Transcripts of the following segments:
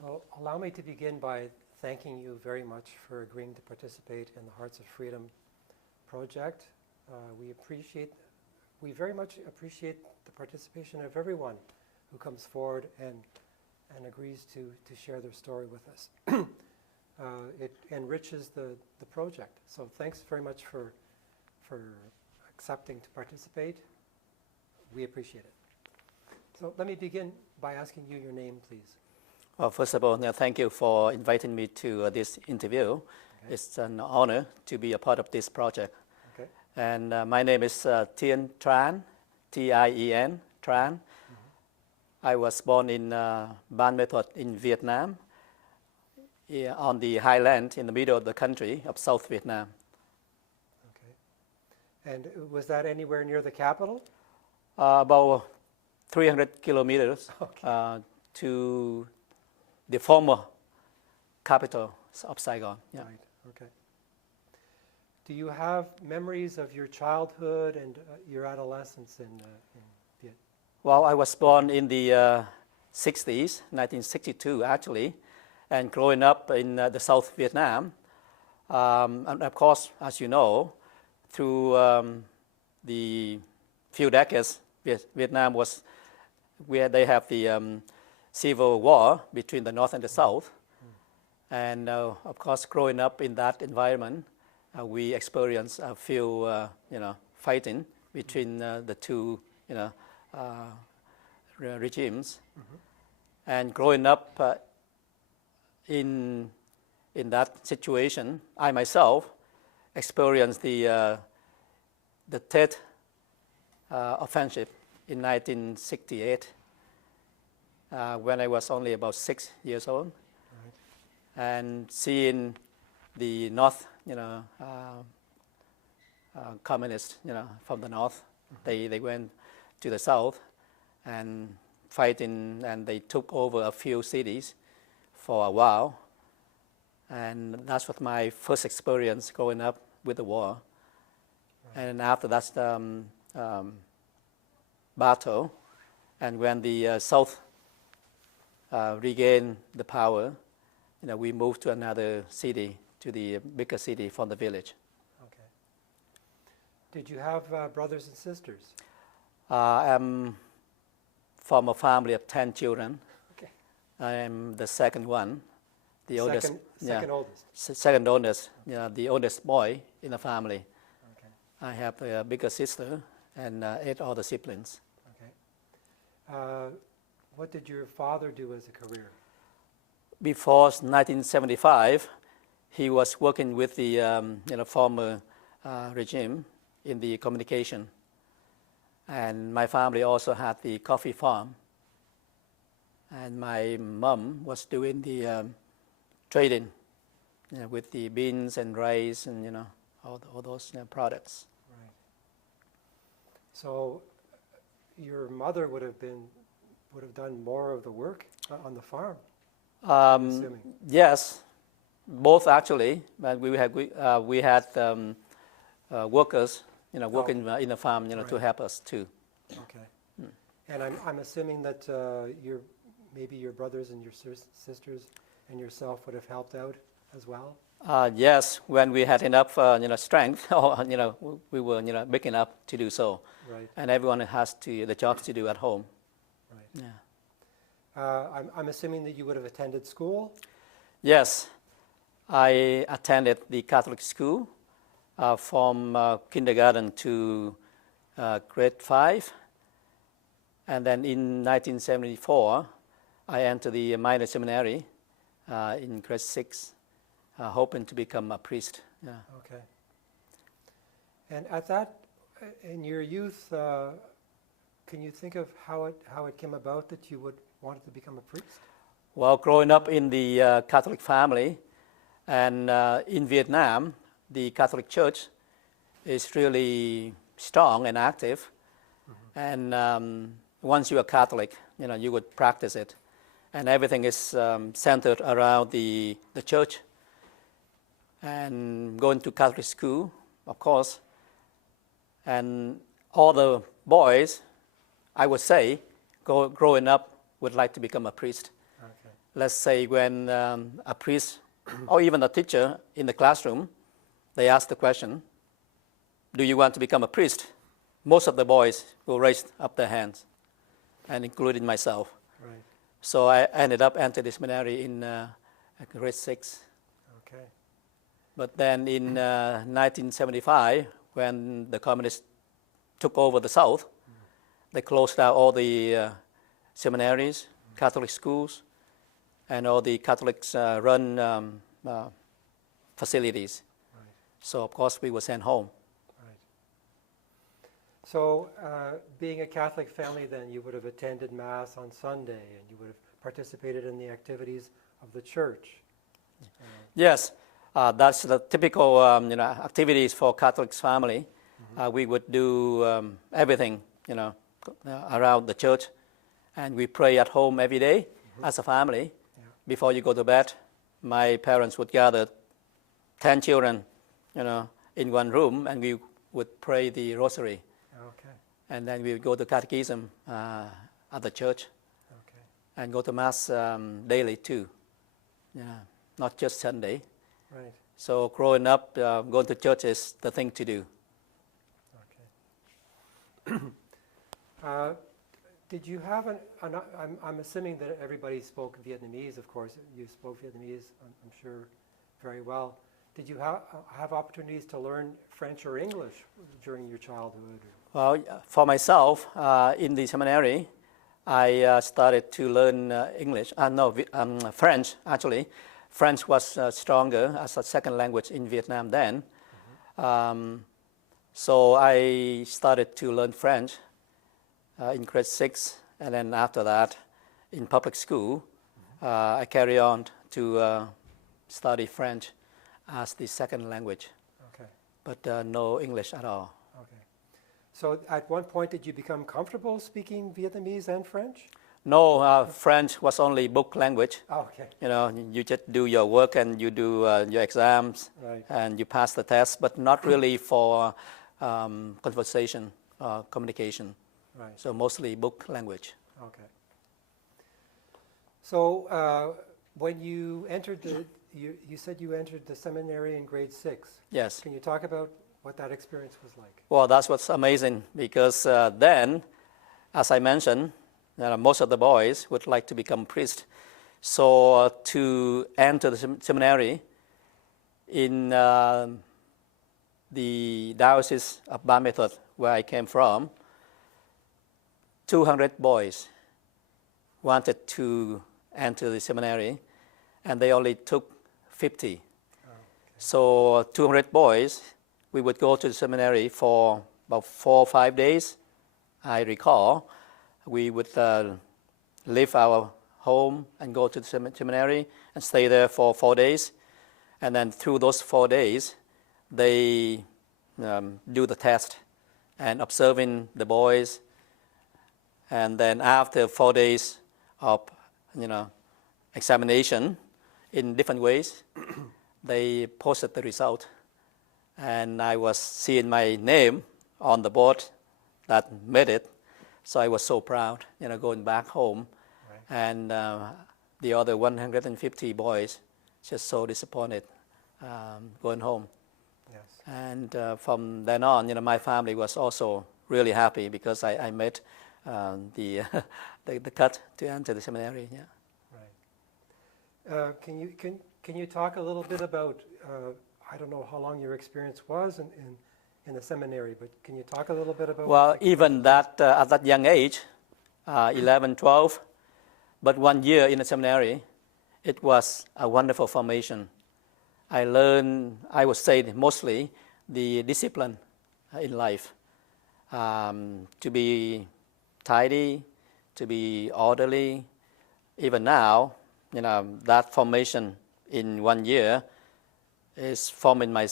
So allow me to begin by thanking you very much for agreeing to participate in the Hearts of Freedom project. We very much appreciate the participation of everyone who comes forward and agrees to share their story with us. It enriches the project. So thanks very much for accepting to participate. We appreciate it. So let me begin by asking you your name, please. Well, first of all, thank you for inviting me to this interview. Okay. It's an honor to be a part of this project. Okay. And my name is TIEN TRAN, T-I-E-N, TRAN. Mm-hmm. I was born in Ban Method in Vietnam, on the highland in the middle of the country of South Vietnam. Okay. And was that anywhere near the capital? About 300 kilometers to the former capital of Saigon. Yeah. Right. Okay. Do you have memories of your childhood and your adolescence in Vietnam? Well, I was born in the 60s, 1962 actually, and growing up in the South Vietnam. And of course, as you know, through the few decades, Vietnam was where they have the civil war between the North and the South. And of course, growing up in that environment, we experienced a few, fighting between the two, regimes. And growing up in that situation, I myself experienced the Tet offensive in 1968. When I was only about 6 years old, right. And seeing the North, communists, from the North, they went to the South and fighting, and they took over a few cities for a while, and that's what my first experience growing up with the war. Right. And after that battle, and when the South regain the power, we moved to another city, to the bigger city from the village. Okay. Did you have brothers and sisters? I'm from a family of 10 children. Okay. I am the second one, the oldest. Second oldest. Second oldest, the oldest boy in the family. Okay. I have a bigger sister and 8 other siblings. Okay. What did your father do as a career? Before 1975, he was working with the former regime in the communication. And my family also had the coffee farm. And my mom was doing the trading with the beans and rice and all those products. Right. So your mother would have done more of the work on the farm, I'm assuming. Yes, both actually. But we had workers, working in the farm, right. To help us too. Okay. And I'm assuming that maybe your brothers and your sisters and yourself would have helped out as well. Yes, when we had enough, strength, we were, big enough to do so. Right. And everyone has the jobs to do at home. Right. Yeah. I'm assuming that you would have attended school? Yes. I attended the Catholic school from kindergarten to grade 5. And then in 1974, I entered the minor seminary in grade 6, hoping to become a priest. Yeah. Okay. And in your youth, can you think of how it came about that you wanted to become a priest? Well, growing up in the Catholic family, and in Vietnam, the Catholic Church is really strong and active. Mm-hmm. And once you are Catholic, you would practice it. And everything is centered around the church. And going to Catholic school, of course. And all the boys, I would say, growing up, would like to become a priest. Okay. let's say when a priest or even a teacher in the classroom, they ask the question, do you want to become a priest? Most of the boys will raise up their hands, and including myself. Right. So I ended up entering the seminary in grade 6. Okay. But then in 1975, when the communists took over the South, they closed down all the seminaries, Catholic schools, and all the Catholics run facilities. Right. So of course we were sent home. Right. So being a Catholic family then, you would have attended Mass on Sunday and you would have participated in the activities of the church. Yes, that's the typical activities for Catholic family. We would do everything, around the church, and we pray at home every day as a family. Yeah. Before you go to bed, my parents would gather 10 children, in one room, and we would pray the rosary. Okay. And then we would go to catechism at the church. Okay. And go to Mass daily too. Yeah, not just Sunday. Right. So growing up, going to church is the thing to do. Okay. Did you have I'm assuming that everybody spoke Vietnamese, of course. You spoke Vietnamese, I'm sure, very well. Did you have opportunities to learn French or English during your childhood? Well, for myself, in the seminary, I started to learn French, actually. French was stronger as a second language in Vietnam then. So I started to learn French in grade 6, and then after that, in public school, I carry on to study French as the second language. Okay. But no English at all. Okay. So at one point, did you become comfortable speaking Vietnamese and French? No, French was only book language. Oh, okay. You just do your work and you do your exams, Right. and you pass the test, but not really for conversation, communication. Right. So mostly book language. Okay. So when you entered you said you entered the seminary in grade 6. Yes. Can you talk about what that experience was like? Well, that's what's amazing, because then, as I mentioned, most of the boys would like to become priests. So to enter the seminary in the Diocese of Ba Ma Thuột, where I came from, 200 boys wanted to enter the seminary, and they only took 50. Oh, okay. So 200 boys, we would go to the seminary for about 4 or 5 days. I recall we would leave our home and go to the seminary and stay there for 4 days. And then through those 4 days, they do the test and observing the boys. And then after 4 days of examination in different ways, they posted the result. And I was seeing my name on the board that made it. So I was so proud, going back home. Right. And the other 150 boys just so disappointed going home. Yes. And from then on, my family was also really happy because I made the cut to enter the seminary. Yeah. Right. Can you talk a little bit about I don't know how long your experience was in the seminary, but can you talk a little bit about? Well, even that at that young age, 11, 12, but 1 year in the seminary, it was a wonderful formation. I learned, I would say, mostly the discipline in life, to be tidy, to be orderly. Even now, that formation in 1 year is forming my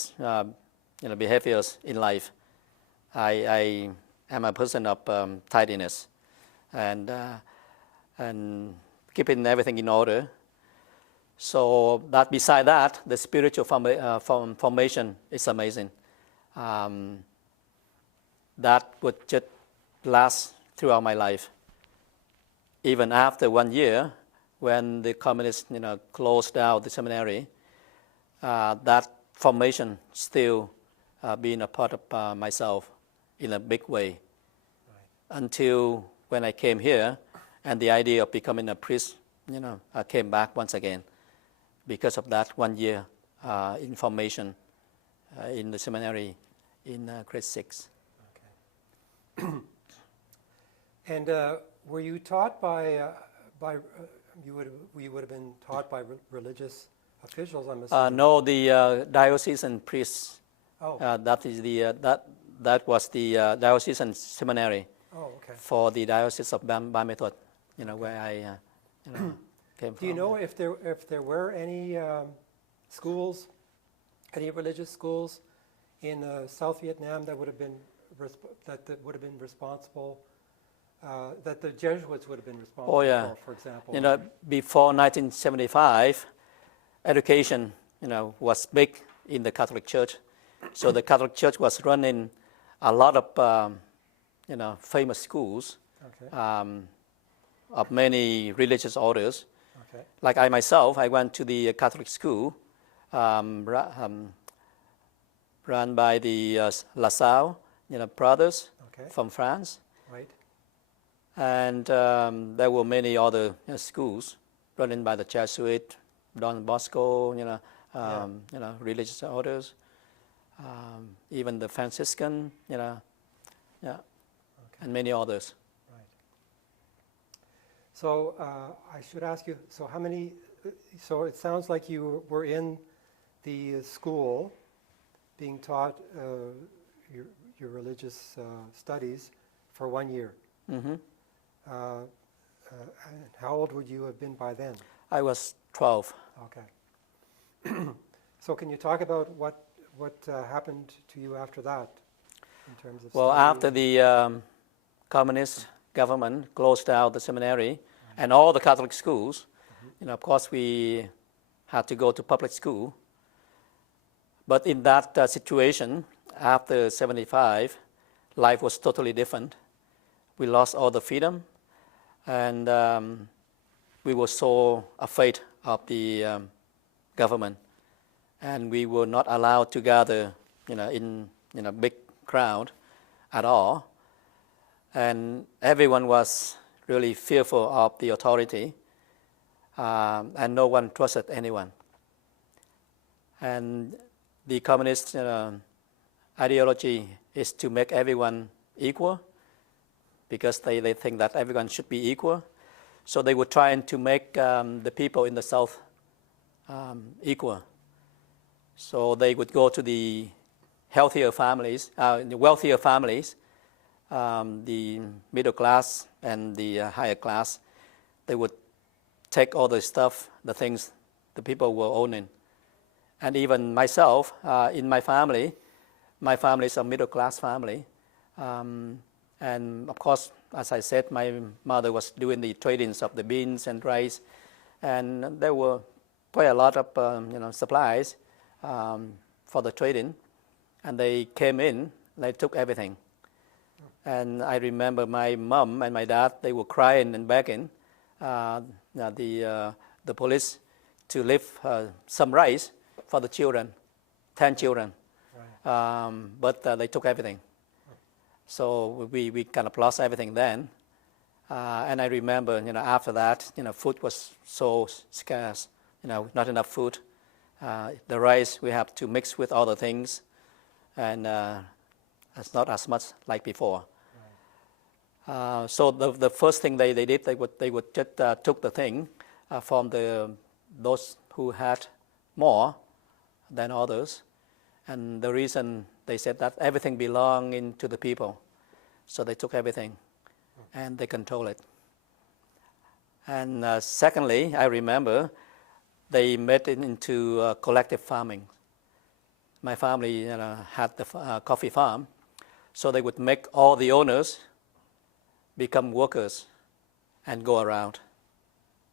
behaviors in life. I am a person of tidiness and keeping everything in order. So that beside that, the spiritual formation is amazing. That would just last throughout my life. Even after 1 year, when the communists, closed down the seminary, that formation still being a part of myself in a big way. Right. Until when I came here, and the idea of becoming a priest, came back once again because of that 1 year in formation in the seminary in grade 6. Okay. And were you taught you would have been taught by religious officials, I'm assuming? No, the diocesan priests. Oh. That was the diocesan seminary. Oh, okay. For the diocese of Bamethot, where I came from. Do you know if there were any schools, any religious schools in South Vietnam that would have been responsible, that the Jesuits would have been responsible for example? Before 1975, education, was big in the Catholic Church. So the Catholic Church was running a lot of, famous schools, Okay. Of many religious orders. Okay. Like I myself, I went to the Catholic school run by the La Salle, brothers Okay. from France. Right. And there were many other schools running by the Jesuit, Don Bosco, religious orders, even the Franciscan, and many others. Right. So I should ask you, so it sounds like you were in the school being taught your religious studies for 1 year. Mm-hmm. And how old would you have been by then? I was 12. Okay. So can you talk about what happened to you after that in terms of Well, studying? after the communist government closed down the seminary and all the Catholic schools, of course we had to go to public school. But in that situation, after 75, life was totally different. We lost all the freedom, and we were so afraid of the government, and we were not allowed to gather, in a big crowd at all. And everyone was really fearful of the authority, and no one trusted anyone. And the communist ideology is to make everyone equal, because they think that everyone should be equal. So they were trying to make the people in the South equal. So they would go to the healthier families, the wealthier families, the middle class and the higher class. They would take all the stuff, the things the people were owning. And even myself, in my family is a middle class family. And of course, as I said, my mother was doing the tradings of the beans and rice, and there were quite a lot of supplies for the trading, and they came in, they took everything. And I remember my mom and my dad, they were crying and begging the police to leave some rice for the children, 10 children. Right. But they took everything. So we kind of lost everything then. And I remember, after that, food was so scarce, not enough food. The rice we have to mix with other things, and it's not as much like before. Right. So the first thing they did, they would just took the thing from those who had more than others. And the reason they said that everything belonged to the people. So they took everything and they control it. And secondly, I remember they made it into collective farming. My family had the coffee farm, so they would make all the owners become workers and go around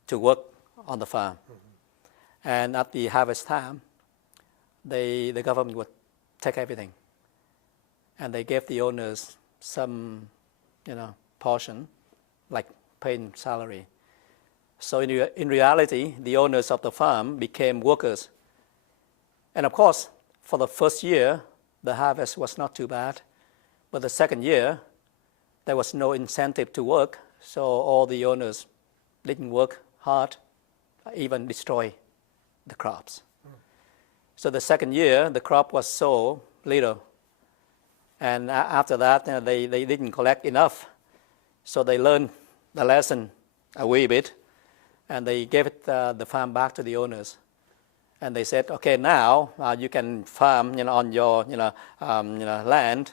to work on the farm. Mm-hmm. And at the harvest time, the government would take everything, and they gave the owners some, portion, like paying salary. So in reality, the owners of the farm became workers. And of course, for the first year, the harvest was not too bad. But the second year, there was no incentive to work, so all the owners didn't work hard, even destroy the crops. So the second year, the crop was so little. And after that, they didn't collect enough. So they learned the lesson a wee bit, and they gave it, the farm back to the owners. And they said, okay, now you can farm on your land,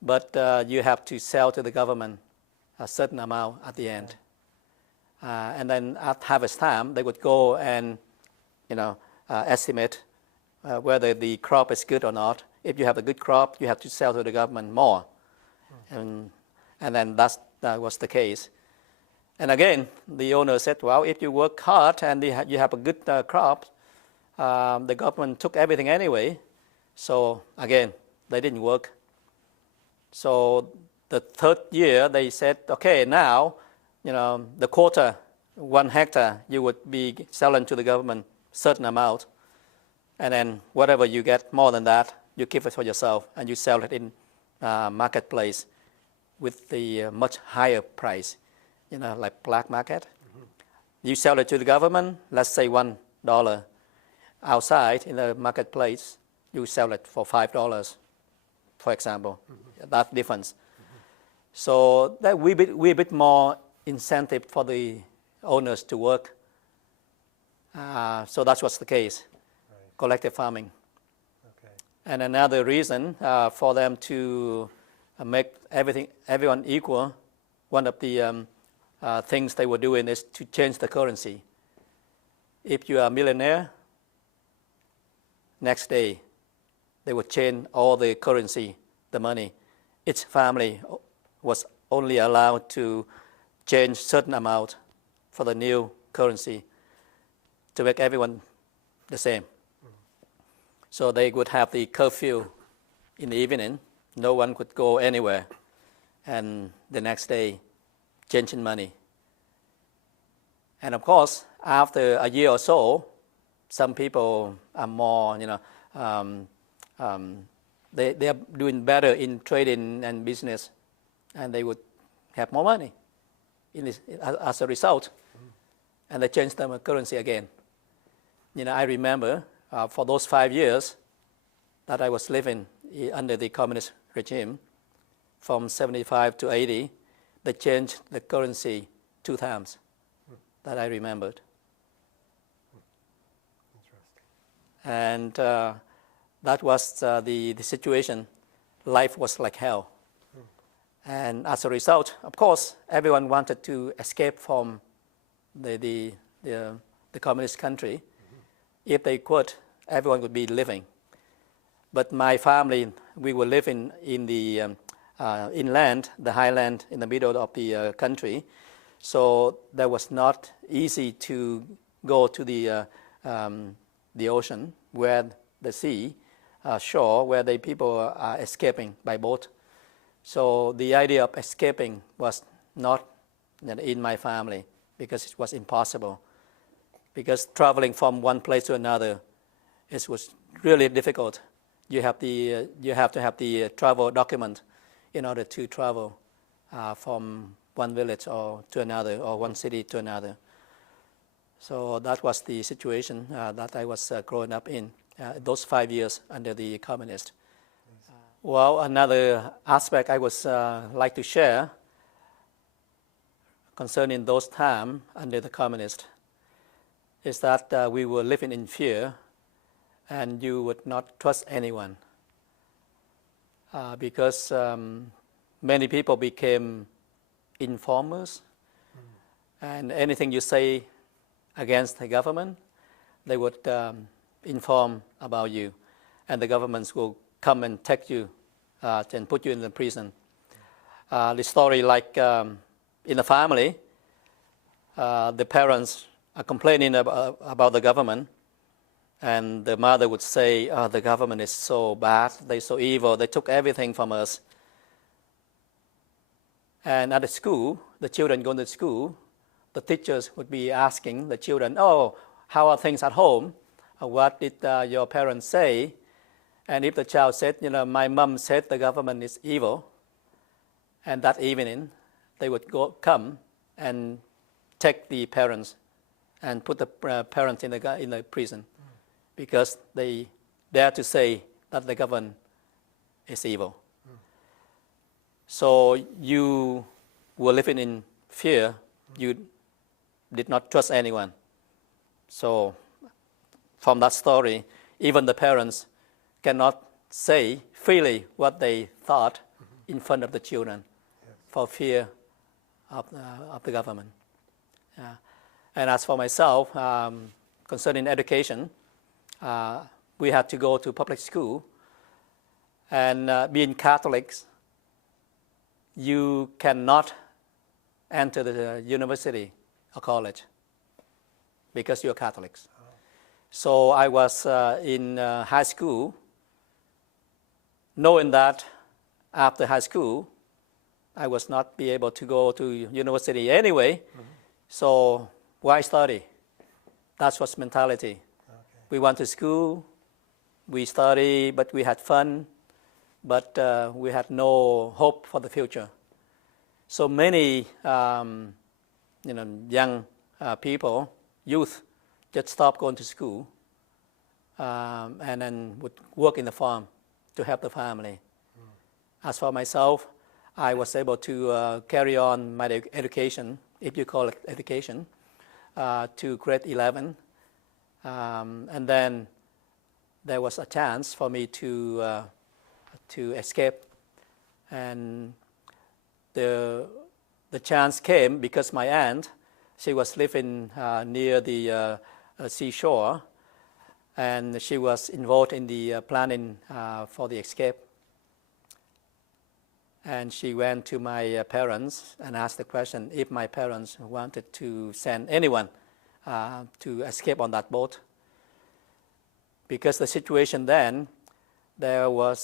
but you have to sell to the government a certain amount at the end. And then at harvest time, they would go and estimate whether the crop is good or not. If you have a good crop, you have to sell to the government more. And then that was the case. And again, the owner said, well, if you work hard and you have a good crop, the government took everything anyway. So again, they didn't work. So the third year, they said, okay, now, the quota, 1 hectare, you would be selling to the government certain amount. And then whatever you get more than that, you keep it for yourself and you sell it in marketplace with the much higher price, like black market. You sell it to the government, let's say $1. Outside in the marketplace, you sell it for $5, for example. That difference. So that we a bit more incentive for the owners to work. So that was the case. Right. Collective farming. Okay. And another reason for them to make everyone equal, one of the things they were doing is to change the currency. If you are a millionaire, next day they would change all the currency, the money. Each family was only allowed to change certain amount for the new currency to make everyone the same. So they would have the curfew in the evening. No one could go anywhere. And the next day, changing money. And of course, after a year or so, some people are more, they are doing better in trading and business, and they would have more money as a result. And they changed the currency again. I remember for those 5 years that I was living under the communist regime, from 75 to 80, they changed the currency 2 times that I remembered. And that was the situation. Life was like hell. And as a result, of course, everyone wanted to escape from the communist country. If they could, everyone would be living. But my family, we were living in the inland, the highland in the middle of the country. So that was not easy to go to the ocean, where the sea, shore, where the people are escaping by boat. So the idea of escaping was not in my family, because it was impossible. Because traveling from one place to another, it was really difficult. You have to have the travel document in order to travel from one village or to another, or one city to another. So that was the situation that I was growing up in, those 5 years under the communist. Well, another aspect I would like to share concerning those times under the communist is that we were living in fear, and you would not trust anyone because many people became informers, and anything you say against the government, they would inform about you, and the governments will come and take you and put you in the prison. The story, like in the family, the parents are complaining about the government, and the mother would say, oh, the government is so bad, they're so evil, they took everything from us. And at the school, the children going to school, the teachers would be asking the children, oh, how are things at home? What did your parents say? And if the child said, my mom said the government is evil, and that evening they would come and take the parents and put the parents in the prison because they dare to say that the government is evil. So you were living in fear. You did not trust anyone. So from that story, even the parents cannot say freely what they thought in front of the children for fear of the government. And as for myself, concerning education, we had to go to public school. And being Catholics, you cannot enter the university or college because you're Catholics. So I was in high school, knowing that after high school, I was not be able to go to university anyway. So why study? That was mentality. We went to school, we study, but we had fun, but we had no hope for the future. So many young people, youth, just stopped going to school and then would work in the farm to help the family. As for myself, I was able to carry on my education, if you call it education, to grade 11. And then there was a chance for me to escape. And the chance came because my aunt, she was living near the seashore, and she was involved in the planning for the escape. And she went to my parents and asked the question if my parents wanted to send anyone to escape on that boat. Because the situation then, there were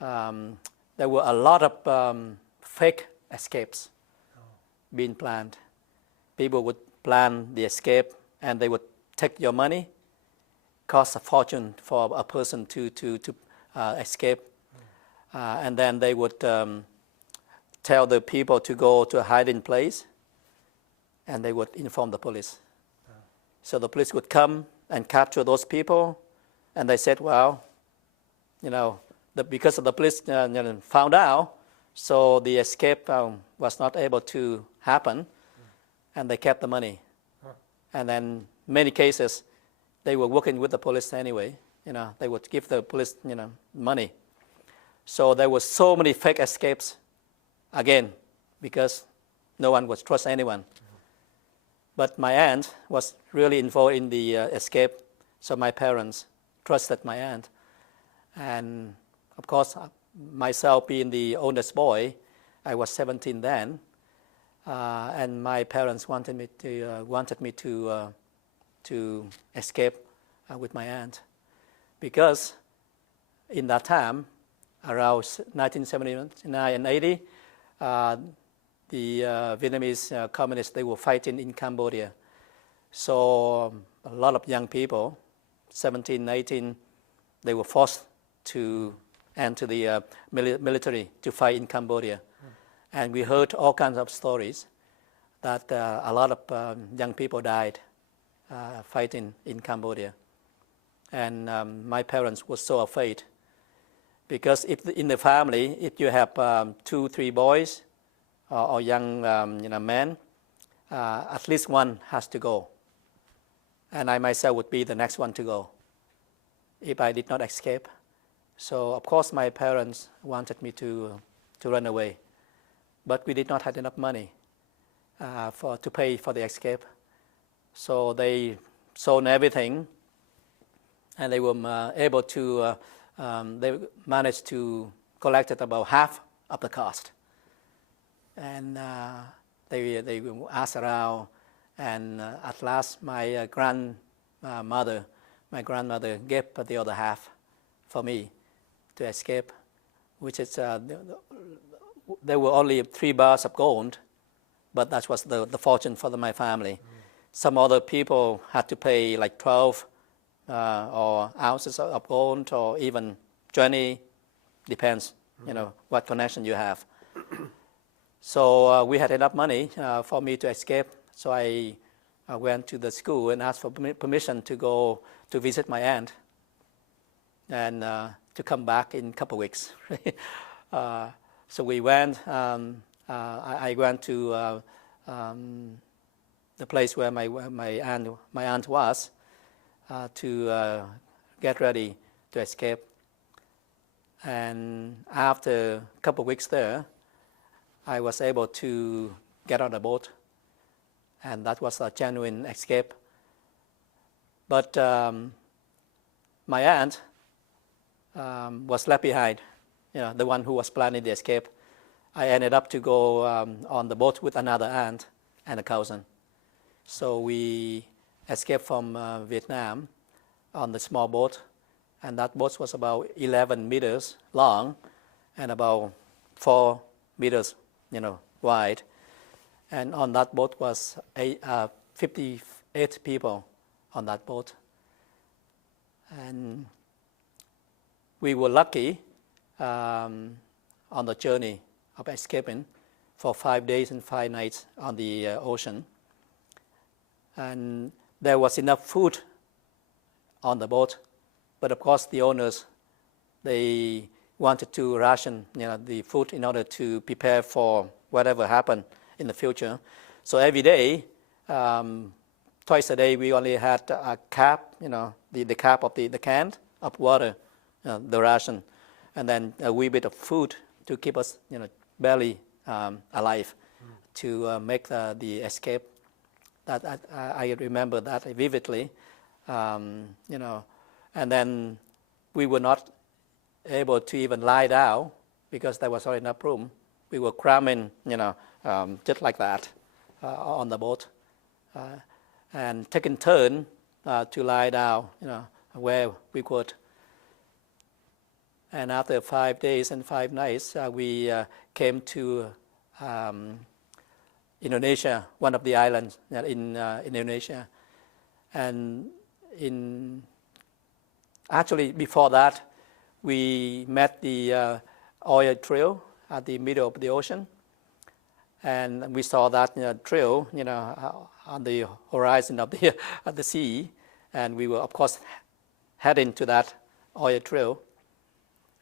a lot of fake escapes being planned. People would plan the escape and they would take your money, cost a fortune for a person to escape. And then they would tell the people to go to a hiding place, and they would inform the police. So the police would come and capture those people, and they said, well, because of the police found out, so the escape was not able to happen, and they kept the money. And then many cases, they were working with the police anyway. They would give the police money. So there were so many fake escapes, again, because no one would trust anyone. But my aunt was really involved in the escape, so my parents trusted my aunt. And of course, myself being the oldest boy, I was 17 then, and my parents wanted me to escape with my aunt, because in that time, around 1979 and 80, the Vietnamese communists, they were fighting in Cambodia. So a lot of young people, 17, 18, they were forced to enter the military to fight in Cambodia. And we heard all kinds of stories that a lot of young people died fighting in Cambodia. And my parents were so afraid, because if in the family, if you have 2, 3 boys or young men, at least one has to go. And I myself would be the next one to go if I did not escape. So of course my parents wanted me to run away, but we did not have enough money to pay for the escape. So they sold everything, and they were able to. They managed to collect about half of the cost, and they asked around, and at last my grandmother gave the other half for me to escape, which is there were only 3 bars of gold, but that was the fortune for my family. Some other people had to pay like 12 or ounces of gold, or even 20, depends, what connection you have. So we had enough money for me to escape. So I went to the school and asked for permission to go to visit my aunt and to come back in a couple of weeks. So we went. I went to the place where my aunt was to get ready to escape. And after a couple of weeks there, I was able to get on a boat, and that was a genuine escape. But my aunt was left behind, the one who was planning the escape. I ended up to go on the boat with another aunt and a cousin. So we escaped from Vietnam on the small boat, and that boat was about 11 meters long and about 4 meters, wide. And on that boat was 58 people on that boat. And we were lucky on the journey of escaping for 5 days and 5 nights on the ocean. And there was enough food on the boat, but of course the owners, they wanted to ration the food in order to prepare for whatever happened in the future. So every day, twice a day, we only had a cap, the cap of the can of water, the ration, and then a wee bit of food to keep us, barely alive, to make the escape. That I remember that vividly, and then we were not able to even lie down because there was not enough room. We were cramming, just like that, on the boat, and taking turn to lie down, where we could. And after 5 days and 5 nights, we came to Indonesia, one of the islands in Indonesia. And actually before that, we met the oil trail at the middle of the ocean. And we saw that trail, on the horizon of the sea. And we were, of course, heading to that oil trail.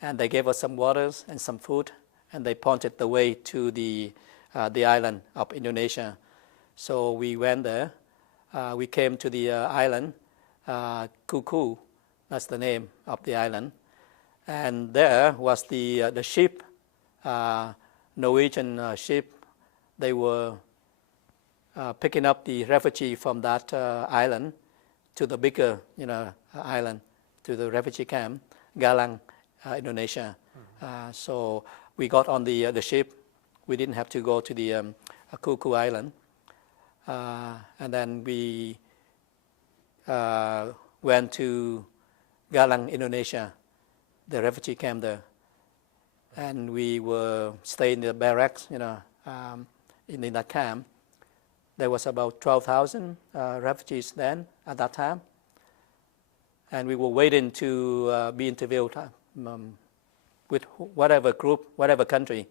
And they gave us some waters and some food, and they pointed the way to the island of Indonesia. So we went there. We came to the island, Kuku, that's the name of the island. And there was the ship, Norwegian ship. They were picking up the refugee from that island to the bigger, island, to the refugee camp, Galang, Indonesia. So we got on the ship. We didn't have to go to the Kuku Island. And then we went to Galang, Indonesia, the refugee camp there. And we were staying in the barracks, in that camp. There was about 12,000 refugees then at that time. And we were waiting to be interviewed with whatever group, whatever country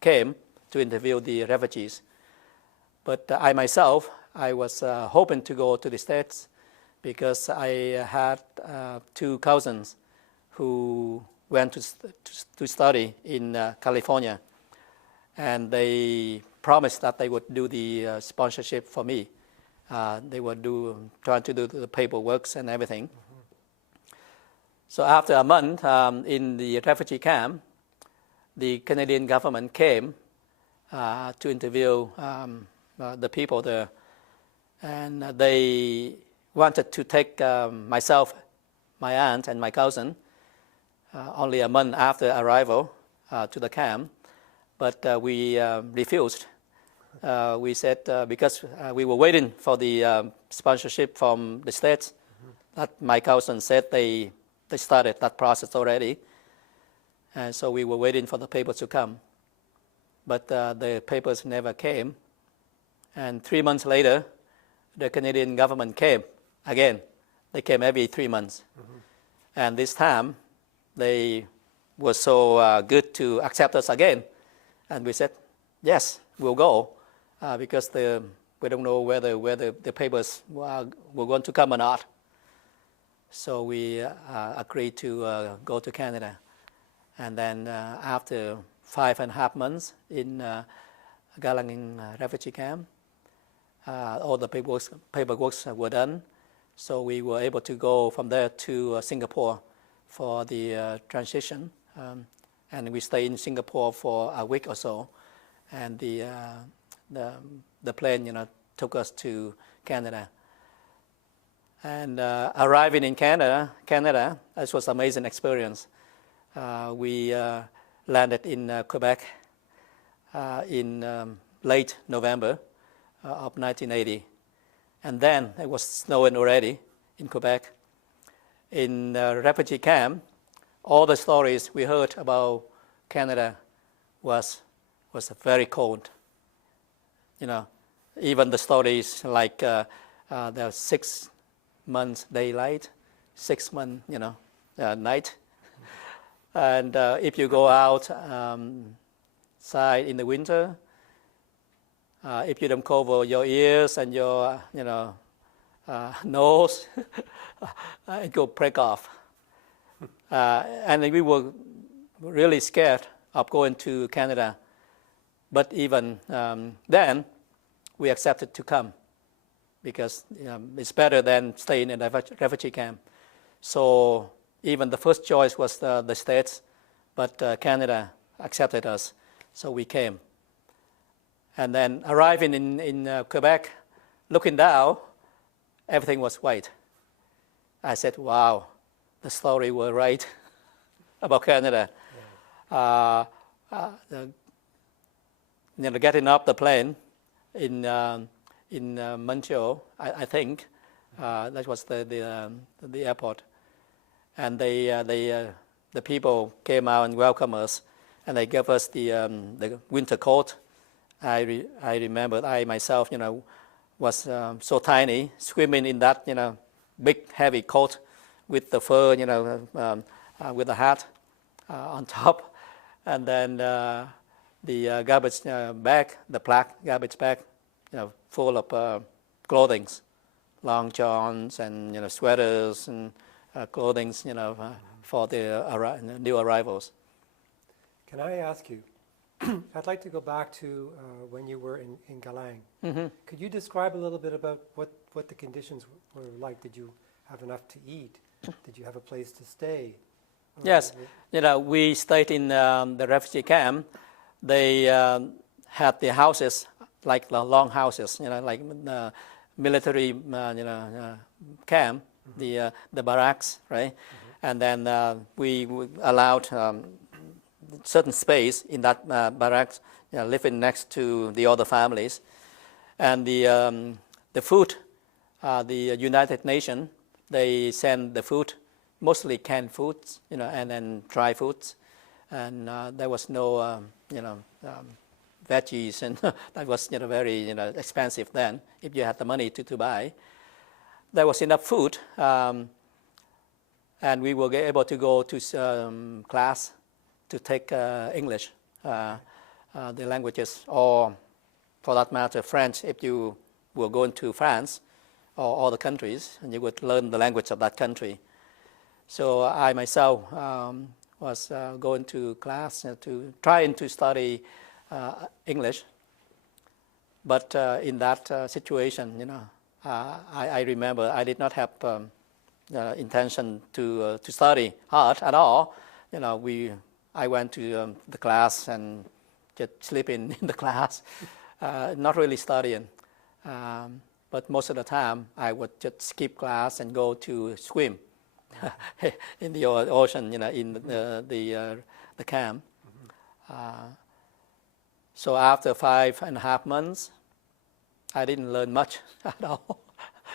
came to interview the refugees. But I myself, I was hoping to go to the States because I had 2 cousins who went to study in California. And they promised that they would do the sponsorship for me. They were trying to do the paperwork and everything. So after a month in the refugee camp, the Canadian government came to interview the people there. And they wanted to take myself, my aunt, and my cousin only a month after arrival to the camp. But we refused. We said because we were waiting for the sponsorship from the States, that my cousin said they started that process already. And so we were waiting for the papers to come. but the papers never came. And 3 months later, the Canadian government came again. They came every 3 months. And this time, they were so good to accept us again. And we said, yes, we'll go, because we don't know whether the papers were going to come or not. So we agreed to go to Canada. And then after 5.5 months in Galang refugee camp, all the paperwork were done. So we were able to go from there to Singapore for the transition. And we stayed in Singapore for a week or so. And the plane, took us to Canada. And arriving in Canada, this was an amazing experience. We landed in Quebec in late November of 1980. And then it was snowing already in Quebec. In refugee camp, all the stories we heard about Canada was very cold. Even the stories like the 6 months daylight, 6 months, night. And if you go outside in the winter, if you don't cover your ears and your, nose, it will break off. And we were really scared of going to Canada. But even then, we accepted to come because it's better than staying in a refugee camp. So even the first choice was the States, but Canada accepted us, so we came. And then arriving in Quebec, looking down, everything was white. I said, wow, the story was right about Canada. Yeah. Getting off the plane in Montreal, I think, that was the airport. And the people came out and welcomed us, and they gave us the winter coat. I remember I myself, was so tiny, swimming in that, big heavy coat with the fur, with the hat on top, and then the garbage bag, the black garbage bag, full of clothing, long johns and sweaters and clothing, for the new arrivals. Can I ask you? I'd like to go back to when you were in Galang. Mm-hmm. Could you describe a little bit about what the conditions were like? Did you have enough to eat? Did you have a place to stay? Yes, we stayed in the refugee camp. They had the houses, like the long houses, like the military, camp, mm-hmm. the barracks, right? Mm-hmm. And then we allowed certain space in that barracks, living next to the other families. And the food, the United Nations, they send the food, mostly canned foods, and then dry foods. And there was no, veggies, and that was, very, expensive then, if you had the money to buy. There was enough food, and we were able to go to class to take English, the languages, or for that matter, French, if you were going to France or other countries, and you would learn the language of that country. So I myself was going to class to trying to study English. But in that situation, I remember I did not have intention to study hard at all. I went to the class and just sleeping in the class, not really studying. But most of the time, I would just skip class and go to swim in the ocean, in the camp. Mm-hmm. So after 5.5 months, I didn't learn much at all.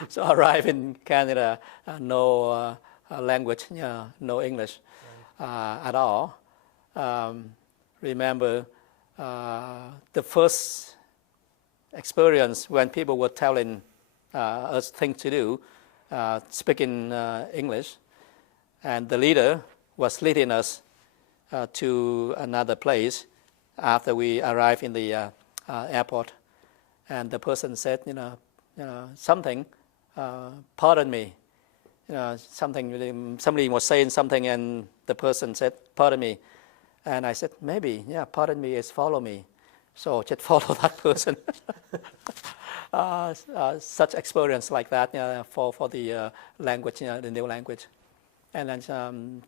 So I arrived in Canada, no language, no English at all. Remember, the first experience when people were telling us things to do, speaking English, and the leader was leading us to another place after we arrived in the airport, and the person said, something, pardon me, somebody was saying something, and the person said, pardon me, and I said, maybe, pardon me is follow me, so just follow that person. Such experience like that for the language, the new language, and then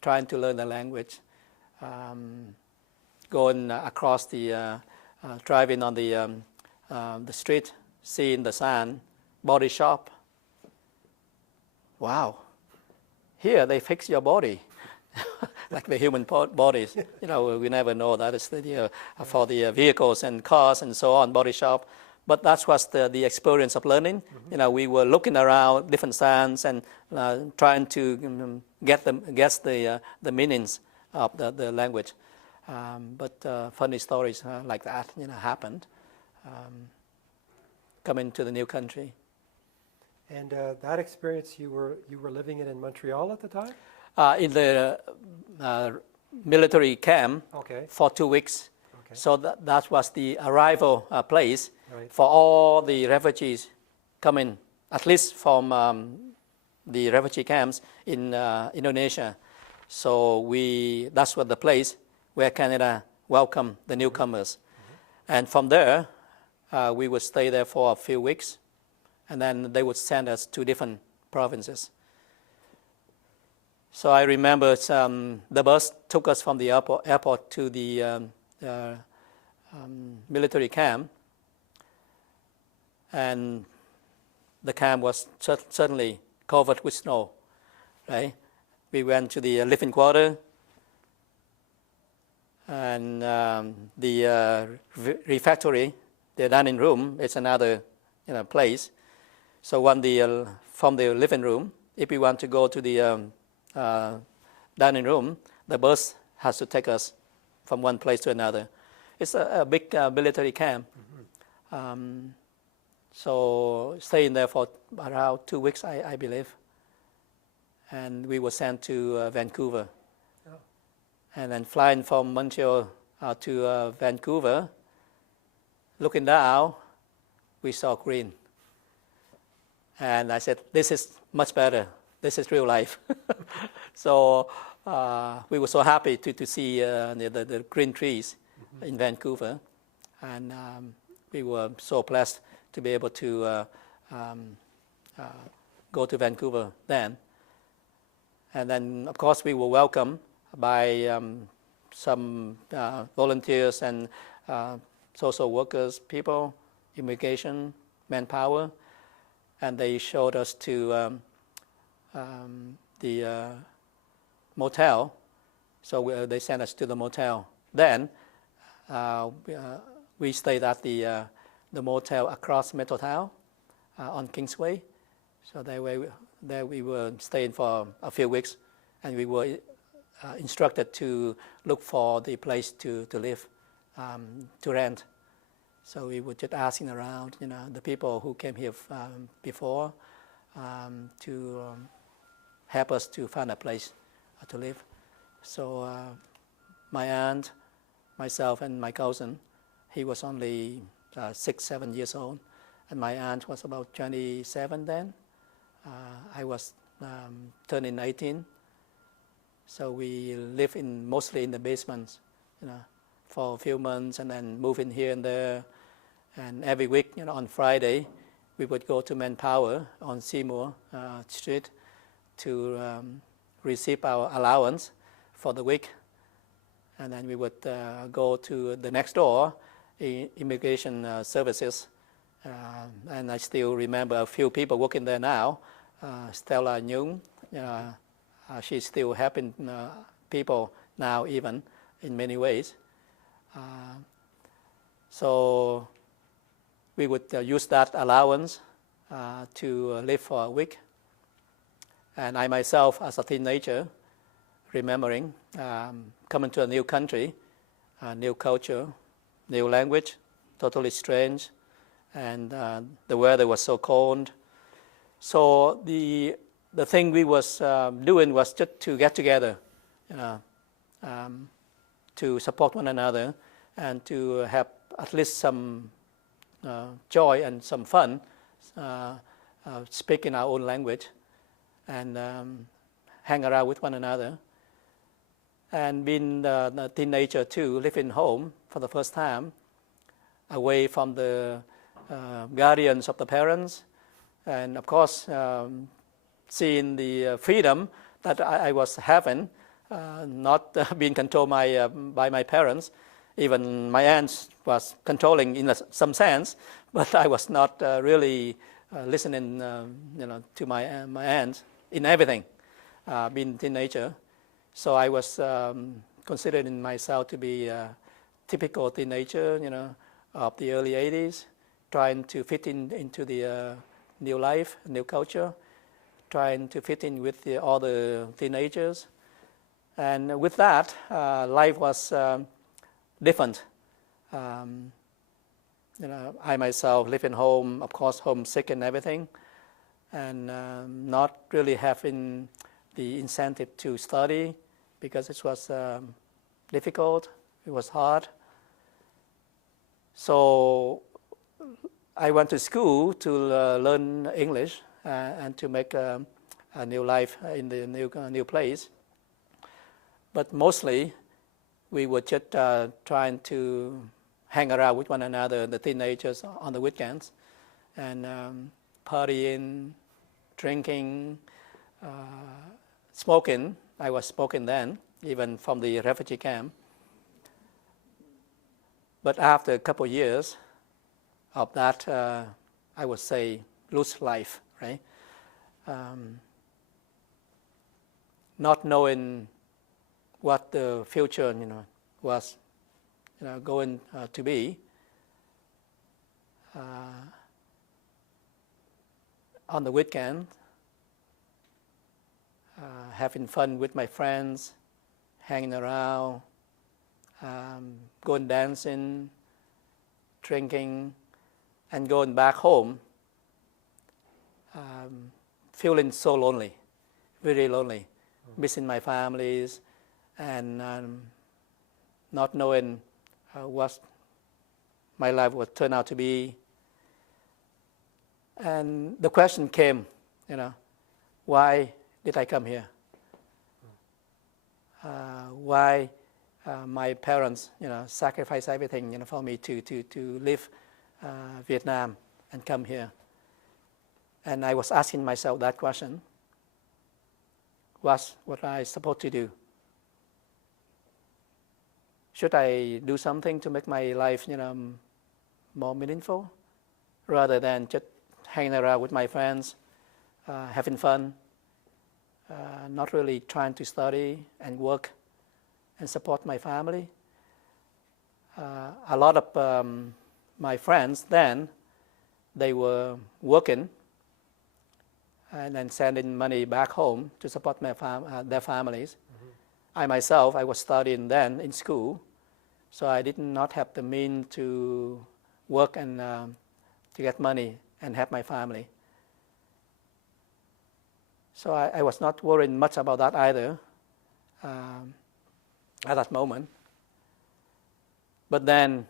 trying to learn the language, going across the, driving on the street, seeing the sign, body shop. Wow, here they fix your body, like the human bodies. We never know that is for the vehicles and cars and so on, body shop. But that was the experience of learning. Mm-hmm. We were looking around different signs and trying to guess the meanings of the language. But funny stories like that happened coming to the new country. And that experience, you were living in Montreal at the time? In the military camp for 2 weeks. Okay. So that was the arrival place for all the refugees coming, at least from the refugee camps in Indonesia. So that's what the place where Canada welcomed the newcomers. Mm-hmm. And from there, we would stay there for a few weeks, and then they would send us to different provinces. So I remember the bus took us from the airport to the military camp, and the camp was certainly covered with snow. Right? We went to the living quarter, and the refectory, the dining room, is another place. So from the living room, if we want to go to the dining room, the bus has to take us from one place to another. It's a big military camp. Mm-hmm. So staying there for around 2 weeks, I believe. And we were sent to Vancouver. Oh. And then flying from Montreal to Vancouver, looking down, we saw green. And I said, this is much better. This is real life. So we were so happy to see the green trees in Vancouver. And we were so blessed to be able to go to Vancouver then. And then, of course, we were welcomed by some volunteers and social workers, people, immigration, manpower. And they showed us to the motel. So they sent us to the motel. Then we stayed at the motel across Metrotown on Kingsway. So there we were staying for a few weeks, and we were instructed to look for the place to live, to rent. So we were just asking around, the people who came here before to help us to find a place to live. So my aunt, myself, and my cousin, he was only 6-7 years old, and my aunt was about 27 then. I was turning 18. So we lived mostly in the basements, for a few months, and then moving here and there. And every week, on Friday, we would go to Manpower on Seymour Street to receive our allowance for the week. And then we would go to the next door, immigration services. And I still remember a few people working there now. Stella Nhung, she's still helping people now even in many ways. So we would use that allowance to live for a week. And I myself, as a teenager, remembering coming to a new country, new culture, new language, totally strange, and the weather was so cold. So the thing we was doing was just to get together, to support one another, and to have at least some joy and some fun, speaking our own language, and hang around with one another. And being a teenager too, living home for the first time, away from the guardians of the parents, and of course seeing the freedom that I was having, not being controlled by my parents. Even my aunt was controlling in some sense, but I was not really listening, to my aunt in everything, being a teenager. So I was considering myself to be a typical teenager, of the early 80s, trying to fit into the new life, new culture, trying to fit in with the other teenagers. And with that, life was different. I myself live in home, of course, homesick and everything, and not really having the incentive to study because it was difficult, it was hard. So I went to school to learn English and to make a new life in the new place. But mostly, we were just trying to hang around with one another, the teenagers, on the weekends, and partying, drinking, smoking. I was smoking then, even from the refugee camp. But after a couple of years of that, I would say, loose life, right? Not knowing what the future, was, going to be. On the weekend, having fun with my friends, hanging around, going dancing, drinking, and going back home, feeling so lonely, very lonely, missing my families, and not knowing what my life would turn out to be. And the question came, why did I come here? Why my parents, sacrificed everything, for me to leave Vietnam and come here? And I was asking myself that question. What I supposed to do? Should I do something to make my life, more meaningful, rather than just hanging around with my friends, having fun, not really trying to study and work and support my family? A lot of my friends then, they were working and then sending money back home to support their families. Mm-hmm. I myself, I was studying then in school, so I did not have the means to work and to get money and help my family. So I was not worrying much about that either at that moment. But then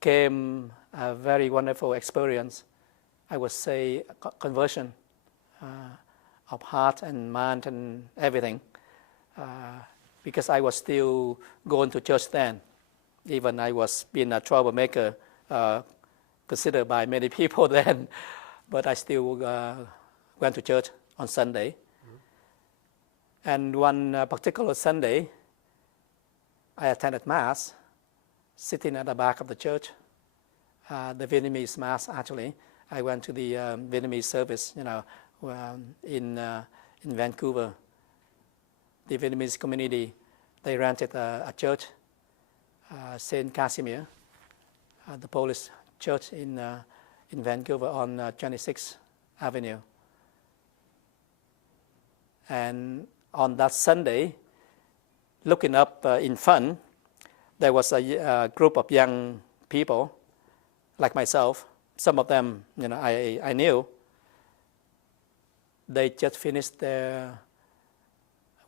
came a very wonderful experience, I would say conversion of heart and mind and everything, because I was still going to church then. Even I was being a troublemaker, considered by many people then, but I still went to church on Sunday. Mm-hmm. And one particular Sunday, I attended Mass, sitting at the back of the church, the Vietnamese Mass actually. I went to the Vietnamese service, in Vancouver. The Vietnamese community, they rented a church, Saint Casimir, the Polish church in Vancouver on 26th Avenue. And on that Sunday, looking up in front, there was a group of young people like myself. Some of them, I knew. They just finished their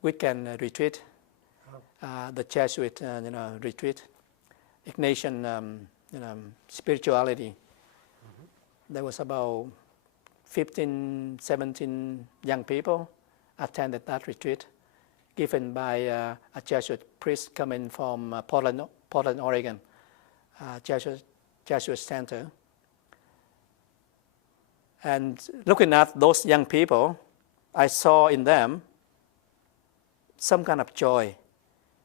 weekend retreat, the Jesuit, retreat, Ignatian, spirituality. There was about 15, 17 young people attended that retreat, given by a Jesuit priest coming from Portland, Oregon, Jesuit Center. And looking at those young people, I saw in them some kind of joy.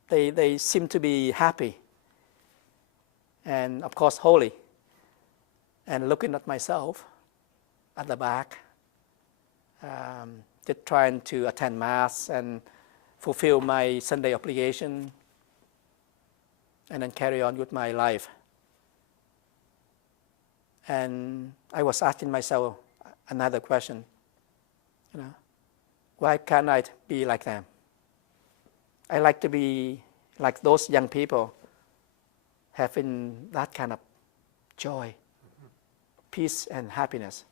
They seem to be happy and, of course, holy. And looking at myself at the back, just trying to attend Mass and fulfill my Sunday obligation and then carry on with my life. And I was asking myself another question, why can't I be like them? I like to be like those young people, having that kind of joy, peace and happiness,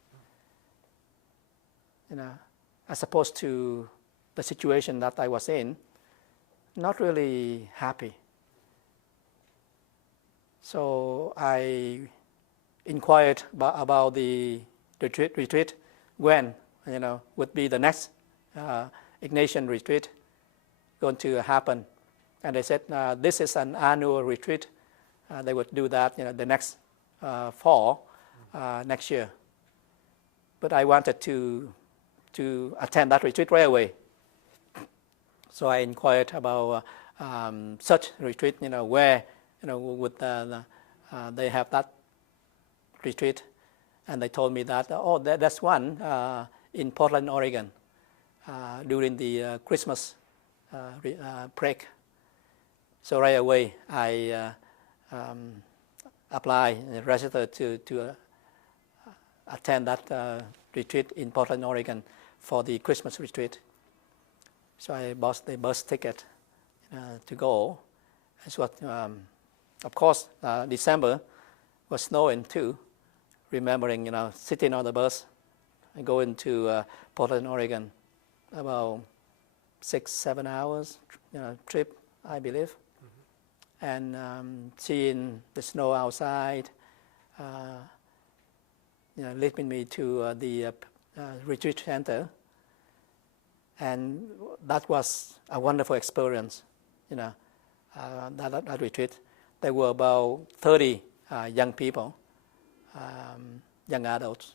as opposed to the situation that I was in, not really happy. So I inquired about the retreat, when would be the next Ignatian retreat going to happen. And they said this is an annual retreat. They would do that the next fall, next year. But I wanted to attend that retreat right away. So I inquired about such retreat, where would they have that retreat. And they told me that, that's one in Portland, Oregon, during the Christmas break. So right away, I applied and registered to attend that retreat in Portland, Oregon for the Christmas retreat. So I bought the bus ticket to go. It's what, of course, December was snowing too. Remembering, sitting on the bus and going to Portland, Oregon, about 6-7 hours trip, I believe, and seeing the snow outside, leading me to the retreat center, and that was a wonderful experience. That retreat, there were about 30 young people. Young adults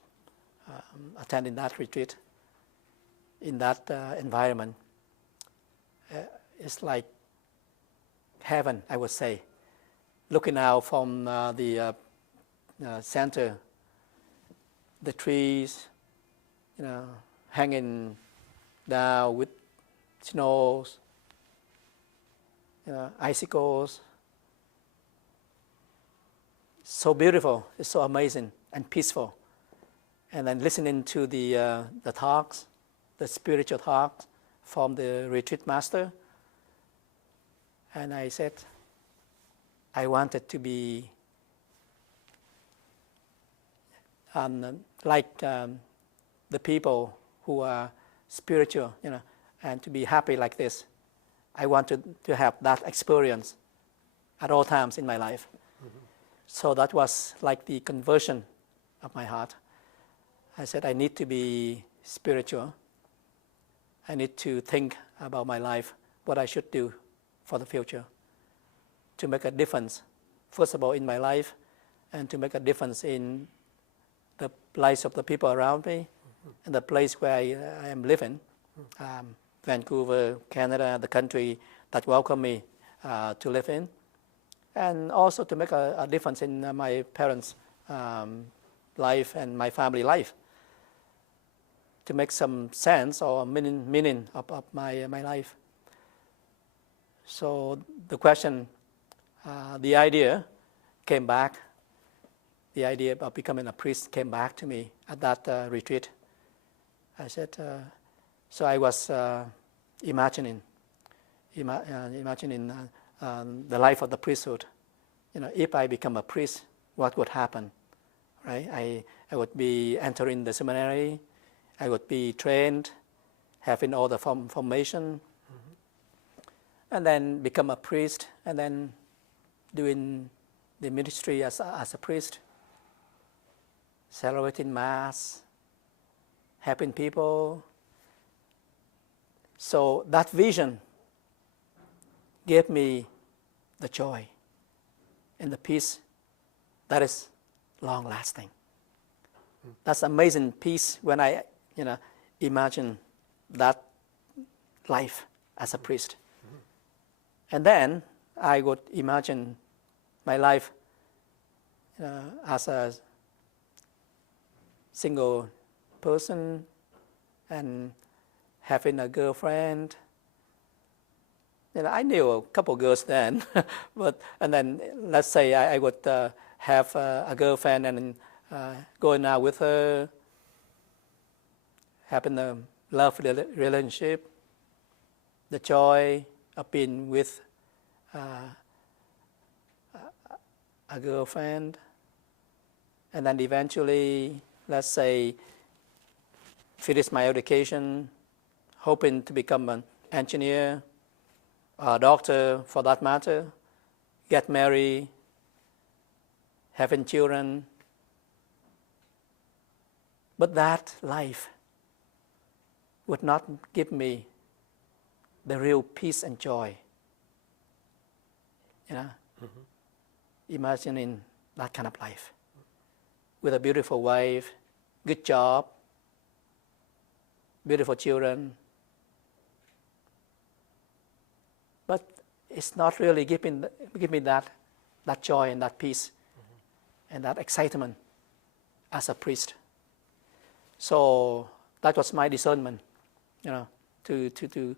attending that retreat in that environment. It's like heaven, I would say. Looking out from the center, the trees, hanging down with snows, icicles. So beautiful, it's so amazing and peaceful. And then listening to the talks, the spiritual talks from the retreat master. And I said, I wanted to be like the people who are spiritual, and to be happy like this. I wanted to have that experience at all times in my life. So that was like the conversion of my heart. I said, I need to be spiritual. I need to think about my life, what I should do for the future, to make a difference, first of all, in my life, and to make a difference in the lives of the people around me, and the place where I am living, Vancouver, Canada, the country that welcomed me to live in. And also to make a difference in my parents' life and my family life, to make some sense or meaning of my life. So the question, the idea came back. The idea of becoming a priest came back to me at that retreat. I said, so I was imagining the life of the priesthood. If I become a priest, what would happen, right? I would be entering the seminary, I would be trained, having all the formation, and then become a priest, and then doing the ministry as a priest, celebrating Mass, helping people. So that vision gave me the joy and the peace that is long-lasting. That's amazing peace when I, imagine that life as a priest. And then I would imagine my life as a single person and having a girlfriend. I knew a couple girls then, and then let's say I would have a girlfriend and going out with her, having a love relationship, the joy of being with a girlfriend, and then eventually, let's say, finish my education, hoping to become an engineer, a doctor for that matter, get married, having children. But that life would not give me the real peace and joy. Imagining that kind of life with a beautiful wife, good job, beautiful children. But it's not really giving me that joy and that peace and that excitement as a priest. So that was my discernment, to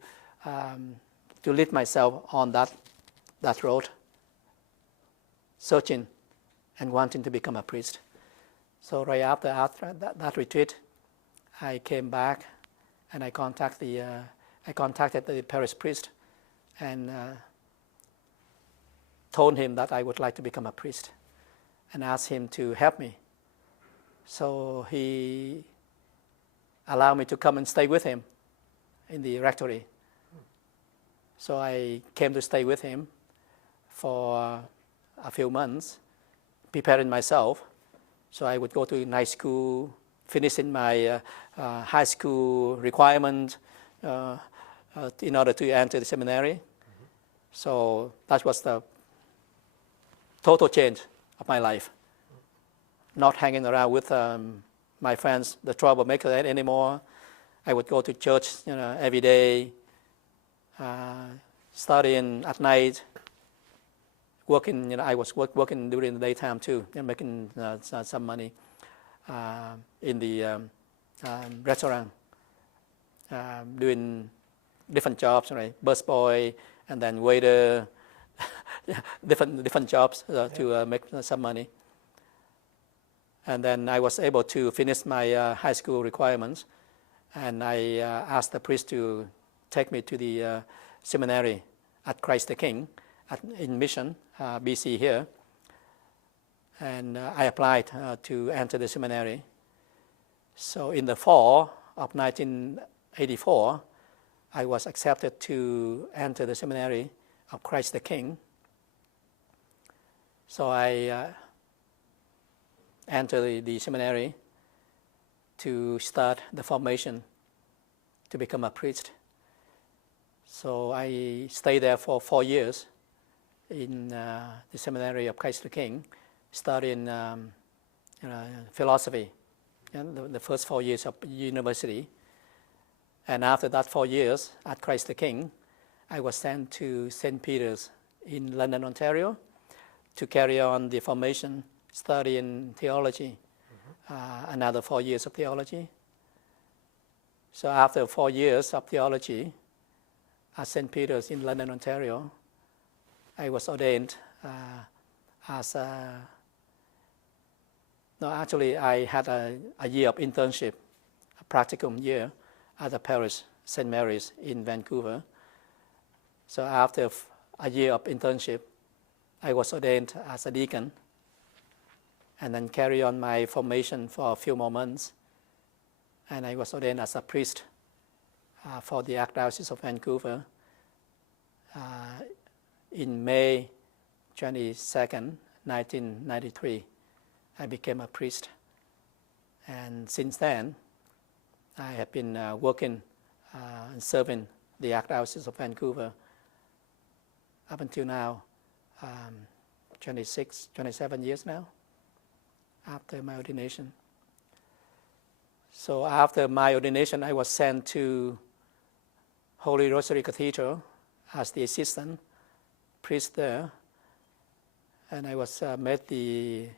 lead myself on that road, searching and wanting to become a priest. So right after that retreat, I came back and I contacted the parish priest and told him that I would like to become a priest and asked him to help me. So he allowed me to come and stay with him in the rectory. So I came to stay with him for a few months, preparing myself. So I would go to night school, finishing my high school requirement in order to enter the seminary. So that was the total change of my life. Not hanging around with my friends, the troublemakers anymore. I would go to church, every day, studying at night, working. I was working during the daytime too, making some money in the restaurant, doing different jobs, right? Busboy and then waiter, different jobs to make some money. And then I was able to finish my high school requirements, and I asked the priest to take me to the seminary at Christ the King in Mission, BC here. And I applied to enter the seminary. So in the fall of 1984, I was accepted to enter the seminary of Christ the King. So I entered the seminary to start the formation to become a priest. So I stayed there for 4 years in the seminary of Christ the King, studying philosophy, the first 4 years of university. And after that 4 years at Christ the King, I was sent to St. Peter's in London, Ontario, to carry on the formation, studying theology, another 4 years of theology. So after 4 years of theology at St. Peter's in London, Ontario, I was ordained as a... No, actually, I had a year of internship, a practicum year at the parish, St. Mary's in Vancouver. So after a year of internship. I was ordained as a deacon, and then carry on my formation for a few more months. And I was ordained as a priest for the Archdiocese of Vancouver in May 22nd, 1993. I became a priest. And since then, I have been working and serving the Archdiocese of Vancouver up until now, 27 years now, after my ordination. So after my ordination, I was sent to Holy Rosary Cathedral as the assistant priest there, and I was made the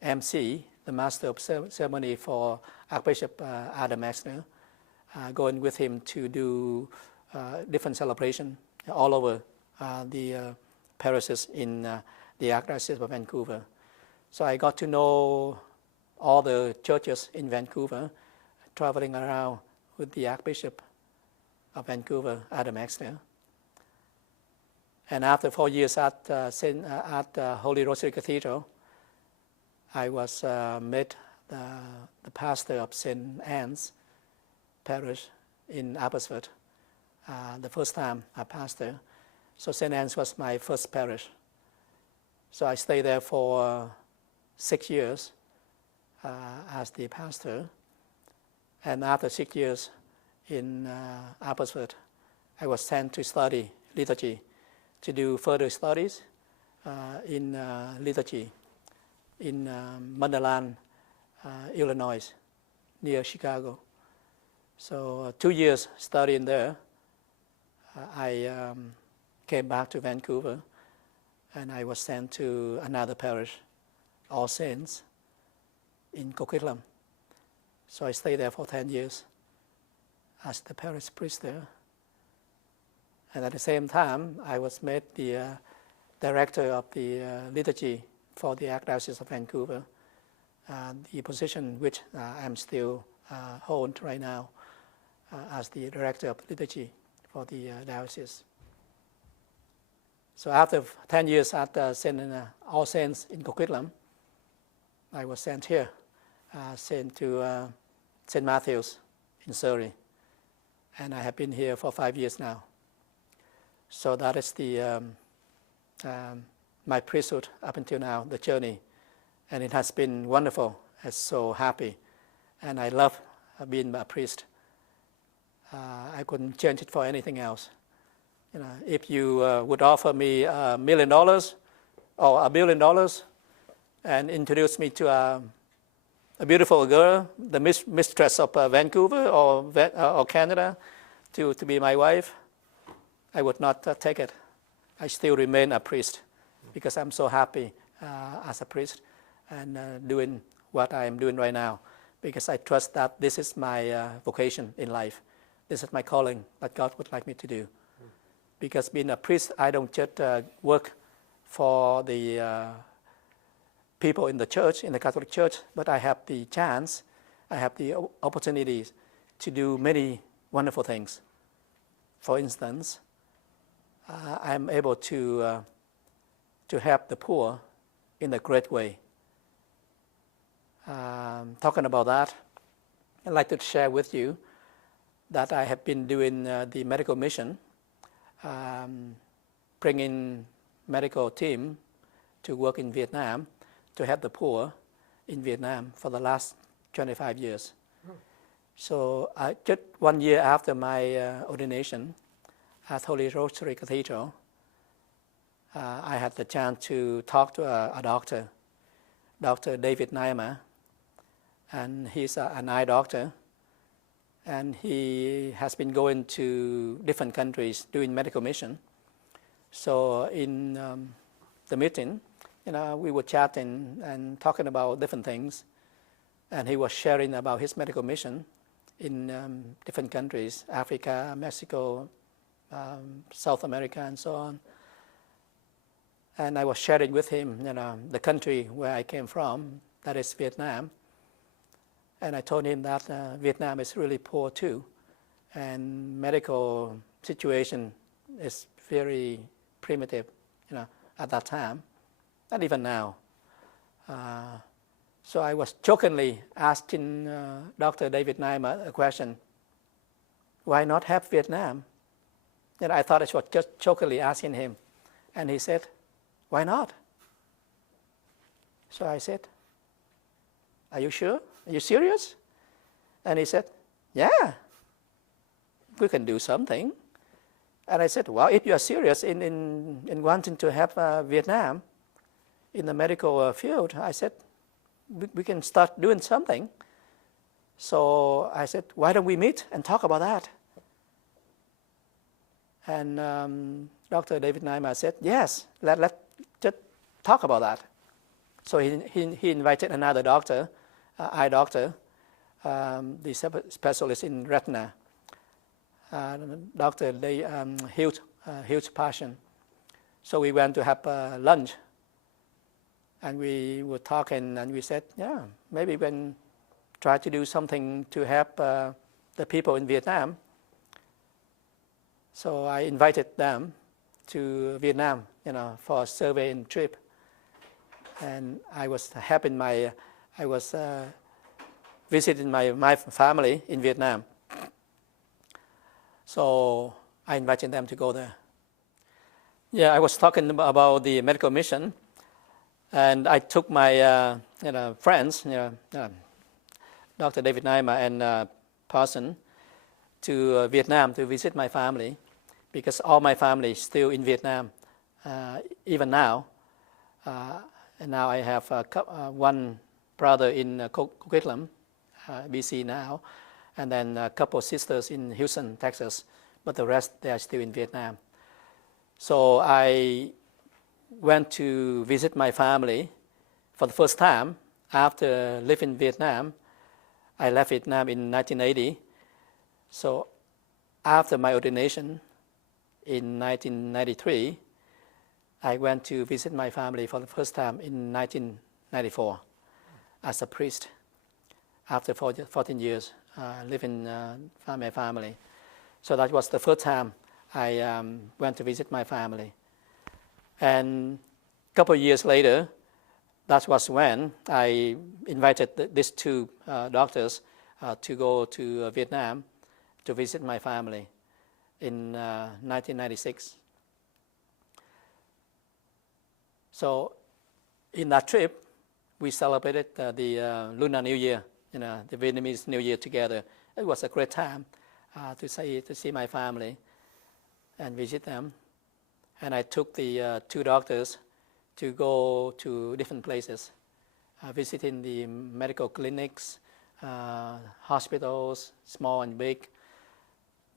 MC, the Master of Ceremony for Archbishop Adam Exner, going with him to do different celebrations all over the parishes in the Archdiocese of Vancouver. So I got to know all the churches in Vancouver, traveling around with the Archbishop of Vancouver, Adam Exner. And after 4 years at Holy Rosary Cathedral, I was made the pastor of St. Anne's Parish in Abbotsford, the first time I pastored. So St. Anne's was my first parish. So I stayed there for 6 years as the pastor. And after 6 years in Abbotsford, I was sent to study liturgy, to do further studies in liturgy in Munderland, Illinois, near Chicago. So 2 years studying there, I came back to Vancouver, and I was sent to another parish, All Saints, in Coquitlam. So I stayed there for 10 years as the parish priest there. And at the same time, I was made the director of the liturgy for the Archdiocese of Vancouver, the position which I'm still hold right now as the director of liturgy for the diocese. So after 10 years at All Saints in Coquitlam, I was sent here, sent to St. Matthew's in Surrey, and I have been here for 5 years now. So that is the my priesthood up until now, the journey, and it has been wonderful. I'm so happy, and I love being a priest. I couldn't change it for anything else. You know, if you would offer me $1 million or $1 billion and introduce me to a beautiful girl, the mistress of Vancouver or Canada, to be my wife, I would not take it. I still remain a priest because I'm so happy as a priest and doing what I am doing right now, because I trust that this is my vocation in life. This is my calling that God would like me to do. Because being a priest, I don't just work for the people in the church, in the Catholic Church, but I have the chance, I have the opportunities to do many wonderful things. For instance, I'm able to help the poor in a great way. Talking about that, I'd like to share with you that I have been doing the medical mission, bringing medical team to work in Vietnam to help the poor in Vietnam for the last 25 years. So just 1 year after my ordination at Holy Rosary Cathedral, I had the chance to talk to a doctor, Dr. David Naima, and he's an eye doctor, and he has been going to different countries doing medical mission. So in the meeting, we were chatting and talking about different things, and he was sharing about his medical mission in different countries, Africa, Mexico, South America, and so on. And I was sharing with him, the country where I came from, that is Vietnam. And I told him that Vietnam is really poor too, and medical situation is very primitive, at that time, not even now. So I was jokingly asking Dr. David Naimer a question, why not have Vietnam? And I thought I was just jokingly asking him. And he said, why not? So I said, are you sure? Are you serious? And he said, yeah, we can do something. And I said, well, if you are serious in wanting to have Vietnam in the medical field, I said, we can start doing something. So I said, why don't we meet and talk about that? And Dr. David Naimer said, yes, let's just talk about that. So he invited another doctor, eye doctor, the specialist in retina, Dr. Huge Passion. So we went to have lunch, and we were talking, and we said, yeah, maybe we can try to do something to help the people in Vietnam. So I invited them to Vietnam, for a surveying trip. And I was visiting my family in Vietnam. So I invited them to go there. Yeah, I was talking about the medical mission, and I took my friends, Dr. David Naimer and Parson, to Vietnam to visit my family, because all my family is still in Vietnam, even now. And now I have one brother in Coquitlam, BC now, and then a couple of sisters in Houston, Texas, but the rest, they are still in Vietnam. So I went to visit my family for the first time after living in Vietnam. I left Vietnam in 1980. So after my ordination in 1993, I went to visit my family for the first time in 1994 as a priest after 14 years living with my family. So that was the first time I went to visit my family. And a couple of years later, that was when I invited these two doctors to go to Vietnam to visit my family in 1996. So in that trip, we celebrated the Lunar New Year, the Vietnamese New Year together. It was a great time to see my family and visit them. And I took the two doctors to go to different places, visiting the medical clinics, hospitals, small and big.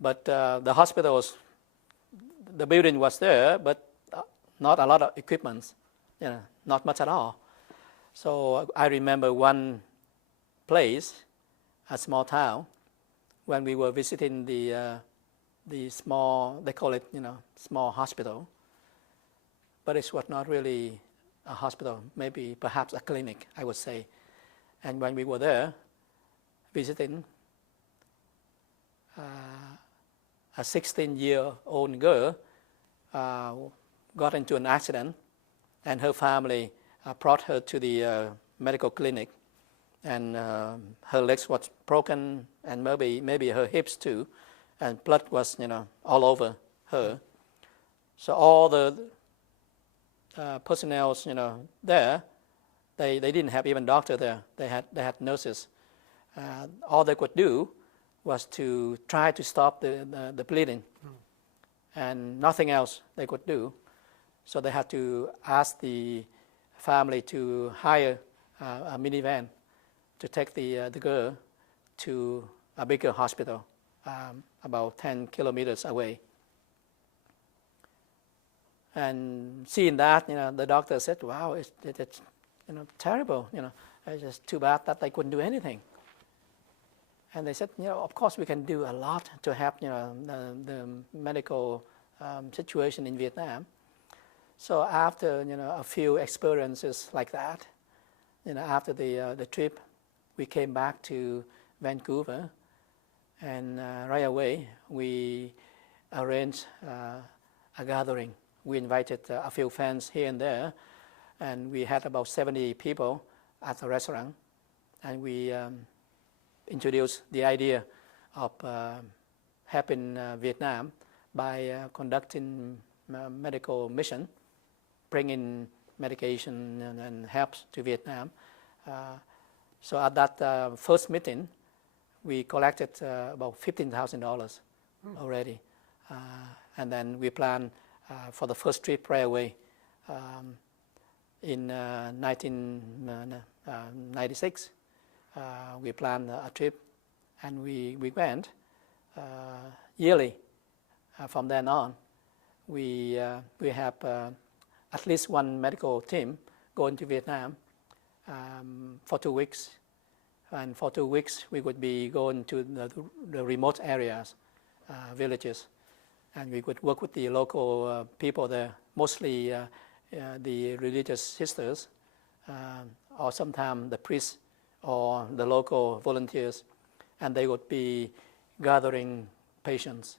But the hospitals, the building was there, but not a lot of equipment, not much at all. So I remember one place, a small town, when we were visiting the small, they call it, small hospital. But it was not really a hospital, maybe perhaps a clinic, I would say. And when we were there visiting, a 16-year-old girl got into an accident, and her family brought her to the medical clinic, and her legs was broken, and maybe her hips too, and blood was all over her. So all the personnel there, they didn't have even doctor there. They had nurses. All they could do was to try to stop the bleeding, and nothing else they could do. So they had to ask the family to hire a minivan to take the girl to a bigger hospital about 10 kilometers away. And seeing that, the doctor said, "Wow, it's terrible. It's just too bad that they couldn't do anything." And they said, "Of course we can do a lot to help the medical situation in Vietnam." So after a few experiences like that, after the trip, we came back to Vancouver, and right away we arranged a gathering We invited a few fans here and there, and we had about 70 people at the restaurant, and we introduced the idea of helping Vietnam by conducting medical mission, bringing medication and helps to Vietnam. So at that first meeting, we collected about $15,000 already. And then we planned for the first trip right away in 1996. We planned a trip, and we went yearly. From then on, we have at least one medical team going to Vietnam for 2 weeks. And for 2 weeks, we would be going to the remote areas, villages, and we would work with the local people there, mostly the religious sisters, or sometimes the priests or the local volunteers, and they would be gathering patients.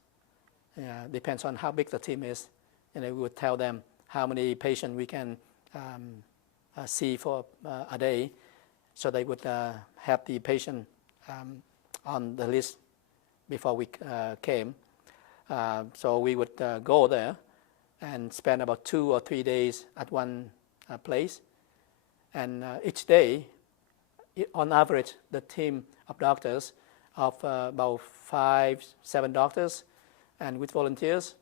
Depends on how big the team is, and we would tell them how many patients we can see for a day, so they would have the patient on the list before we came. So we would go there and spend about 2 or 3 days at one place, and each day, on average, the team of doctors of about 5-7 doctors, and with volunteers,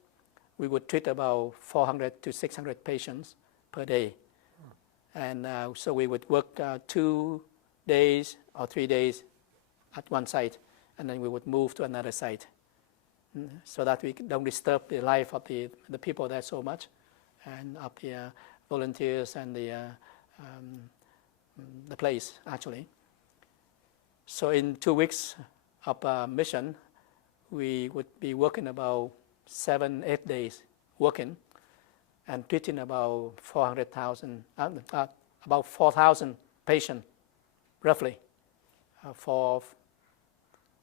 we would treat about 400 to 600 patients per day. And so we would work 2 days or 3 days at one site, and then we would move to another site, so that we don't disturb the life of the people there so much, and of the volunteers and the place, actually. So in 2 weeks of mission, we would be working about 7-8 days working, and treating about 4,000 patients, roughly, for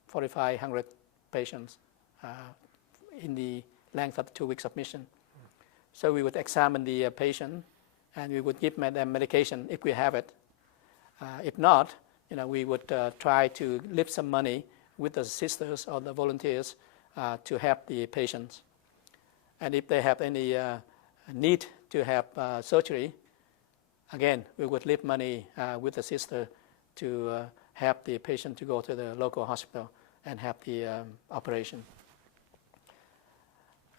4,500 patients in the length of 2 weeks of mission. So we would examine the patient, and we would give them medication if we have it. If not, we would try to leave some money with the sisters or the volunteers to help the patients. And if they have any need to have surgery, again, we would leave money with the sister to help the patient to go to the local hospital and have the operation.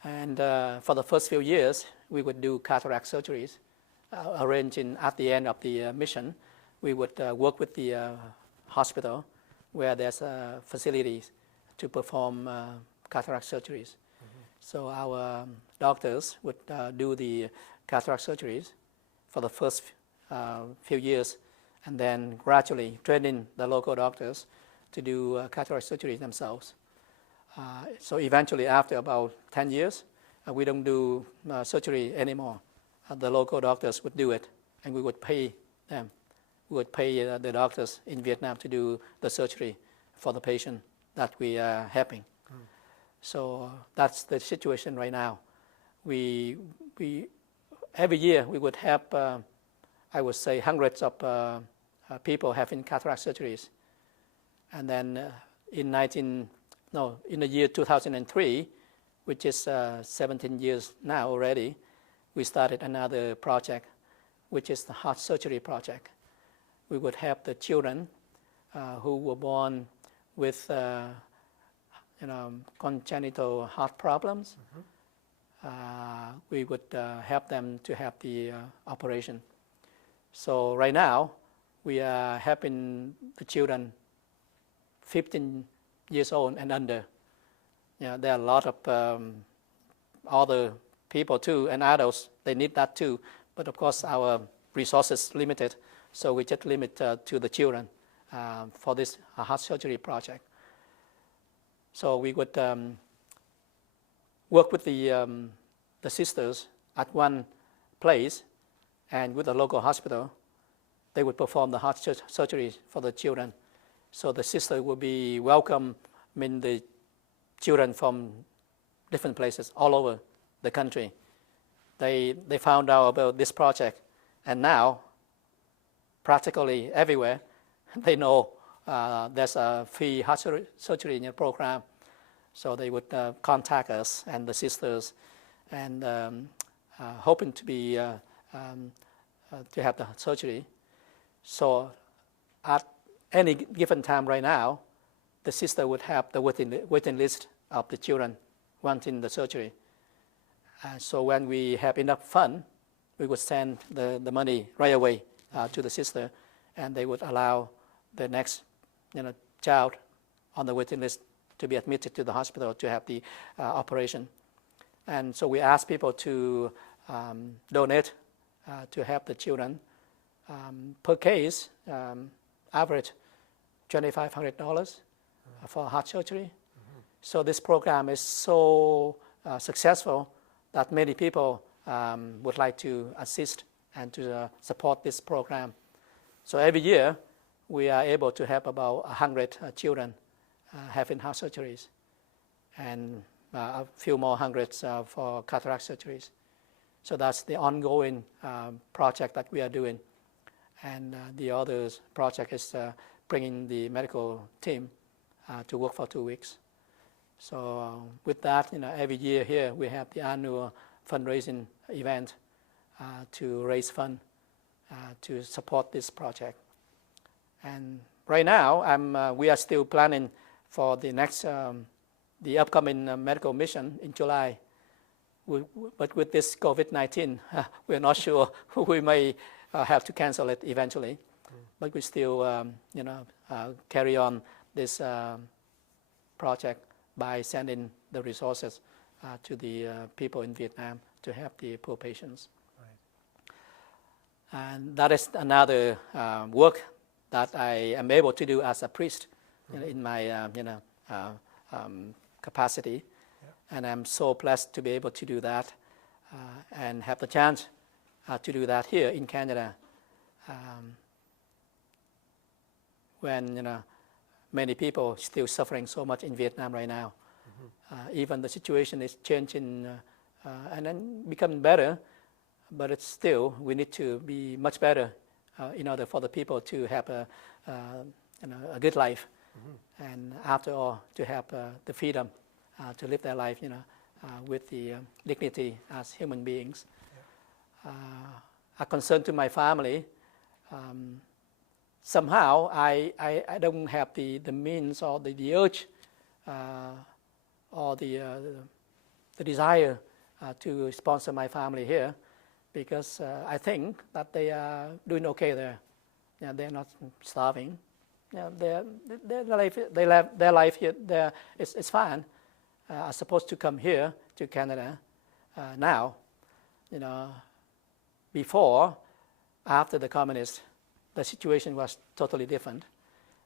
And for the first few years, we would do cataract surgeries, arranging at the end of the mission. We would work with the hospital where there's facilities to perform cataract surgeries. So our doctors would do the cataract surgeries for the first few years, and then gradually training the local doctors to do cataract surgery themselves. So eventually, after about 10 years, we don't do surgery anymore. The local doctors would do it, and we would pay them. We would pay the doctors in Vietnam to do the surgery for the patient that we are helping. So that's the situation right now. We every year we would help, I would say, hundreds of people having cataract surgeries. And then in the year 2003, which is 17 years now already, we started another project, which is the heart surgery project. We would help the children who were born with congenital heart problems. We would help them to have the operation. So right now, we are helping the children 15 years old and under. There are a lot of other people too, and adults, they need that too. But of course, our resources limited, so we just limit to the children for this heart surgery project. So we would work with the sisters at one place, and with the local hospital, they would perform the heart surgery for the children. So the sister would be welcoming the children from different places all over the country. they found out about this project, and now practically everywhere they know there's a free heart surgery in your program. So they would contact us and the sisters, and hoping to be to have the surgery. So at any given time right now, the sister would have the waiting list of the children wanting the surgery. So when we have enough fund, we would send the money right away to the sister, and they would allow the next child on the waiting list to be admitted to the hospital to have the operation. And so we ask people to donate to help the children. Per case, average $2,500 for heart surgery. So this program is so successful that many people would like to assist and to support this program. So every year, we are able to help about 100 children having heart surgeries, and a few more hundreds for cataract surgeries. So that's the ongoing project that we are doing. And the other project is bringing the medical team to work for 2 weeks. So with that, every year here we have the annual fundraising event to raise funds to support this project. And right now, we are still planning for the next, the upcoming medical mission in July. But with this COVID-19, we're not sure. We may have to cancel it eventually. But we still, carry on this project by sending the resources to the people in Vietnam to help the poor patients. Right. And that is another work that I am able to do as a priest in my capacity. Yeah. And I'm so blessed to be able to do that and have the chance to do that here in Canada. When many people still suffering so much in Vietnam right now. Even the situation is changing and then becoming better, but it's still, we need to be much better in order for the people to have a good life. And after all, to have the freedom to live their life, with the dignity as human beings. Yeah. A concern to my family, somehow I don't have the means or the urge or the desire to sponsor my family here, because I think that they are doing okay there. Yeah, they're not starving. Yeah, their life here there is fine. Are supposed to come here to Canada now. Before, after the communists, the situation was totally different,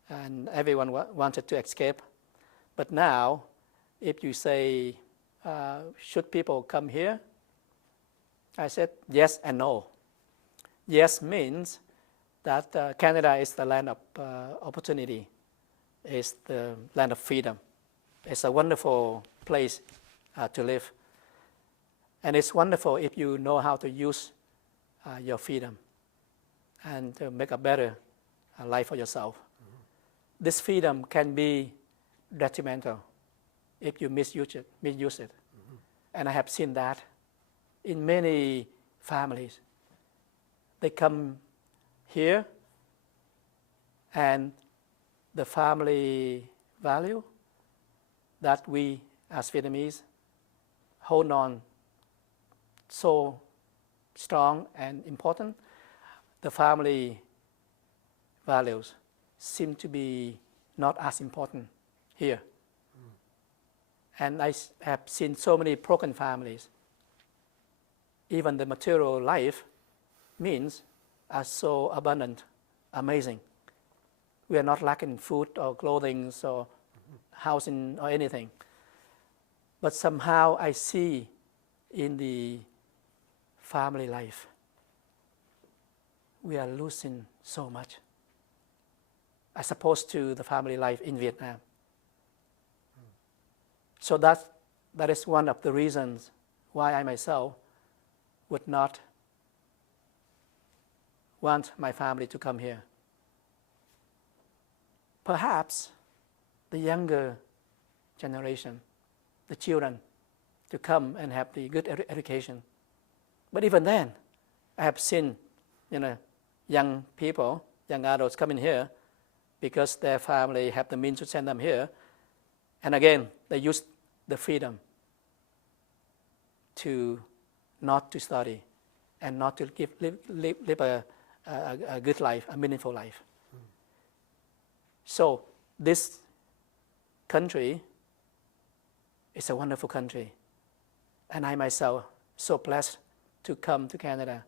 and everyone wanted to escape. But now, if you say, should people come here? I said yes and no. Yes means that Canada is the land of opportunity, is the land of freedom. It's a wonderful place to live. And it's wonderful if you know how to use your freedom and to make a better life for yourself. This freedom can be detrimental if you misuse it. And I have seen that in many families. They come here, and the family value that we as Vietnamese hold on so strong and important, the family values seem to be not as important here. And I have seen so many broken families. Even the material life means are so abundant, amazing. We are not lacking food or clothing or housing or anything. But somehow I see in the family life, we are losing so much as opposed to the family life in Vietnam. So that is one of the reasons why I myself would not want my family to come here. Perhaps the younger generation, the children, to come and have the good education. But even then, I have seen, young people, young adults coming here because their family have the means to send them here. And again, they use the freedom to not to study and not to live a good life, a meaningful life. So this country is a wonderful country. And I myself, so blessed to come to Canada.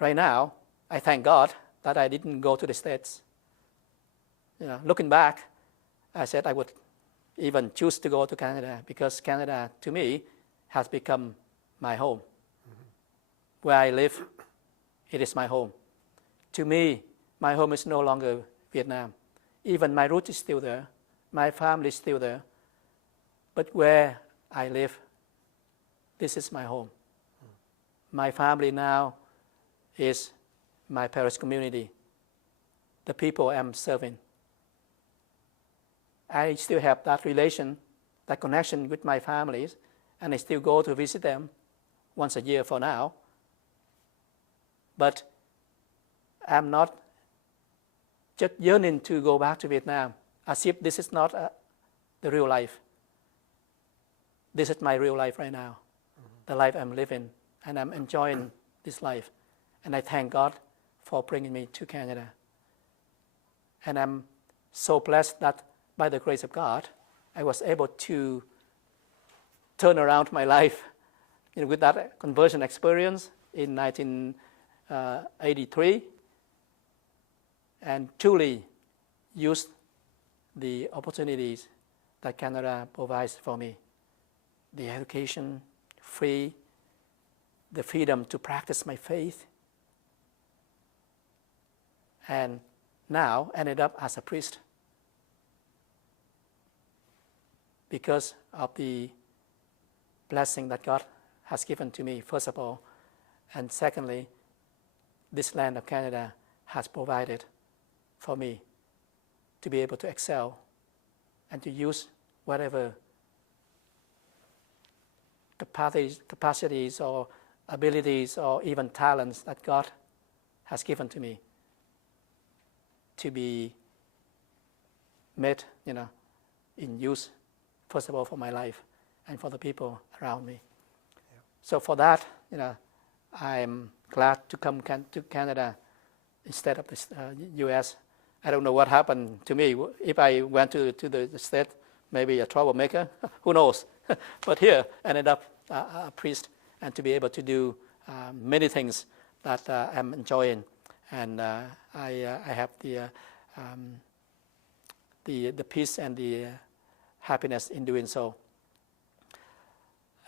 Right now, I thank God that I didn't go to the States. Looking back, I said I would even choose to go to Canada because Canada, to me, has become my home. Where I live, it is my home. To me, my home is no longer Vietnam. Even my root is still there. My family is still there. But where I live, this is my home. My family now is my parish community, the people I'm serving. I still have that relation, that connection with my families, and I still go to visit them once a year for now. But I'm not just yearning to go back to Vietnam, as if this is not the real life. This is my real life right now, the life I'm living, and I'm enjoying this life. And I thank God for bringing me to Canada. And I'm so blessed that by the grace of God, I was able to turn around my life with that conversion experience in 1983 and truly use the opportunities that Canada provides for me. The education, free, the freedom to practice my faith, and now ended up as a priest because of the blessing that God has given to me, first of all, and secondly, this land of Canada has provided for me to be able to excel and to use whatever capacities or abilities or even talents that God has given to me to be made, in use, first of all, for my life and for the people around me. Yeah. So for that, I'm glad to come to Canada instead of the U.S. I don't know what happened to me. If I went to the state, maybe a troublemaker, who knows? But here, I ended up a priest and to be able to do many things that I'm enjoying. And I have the peace and the happiness in doing so.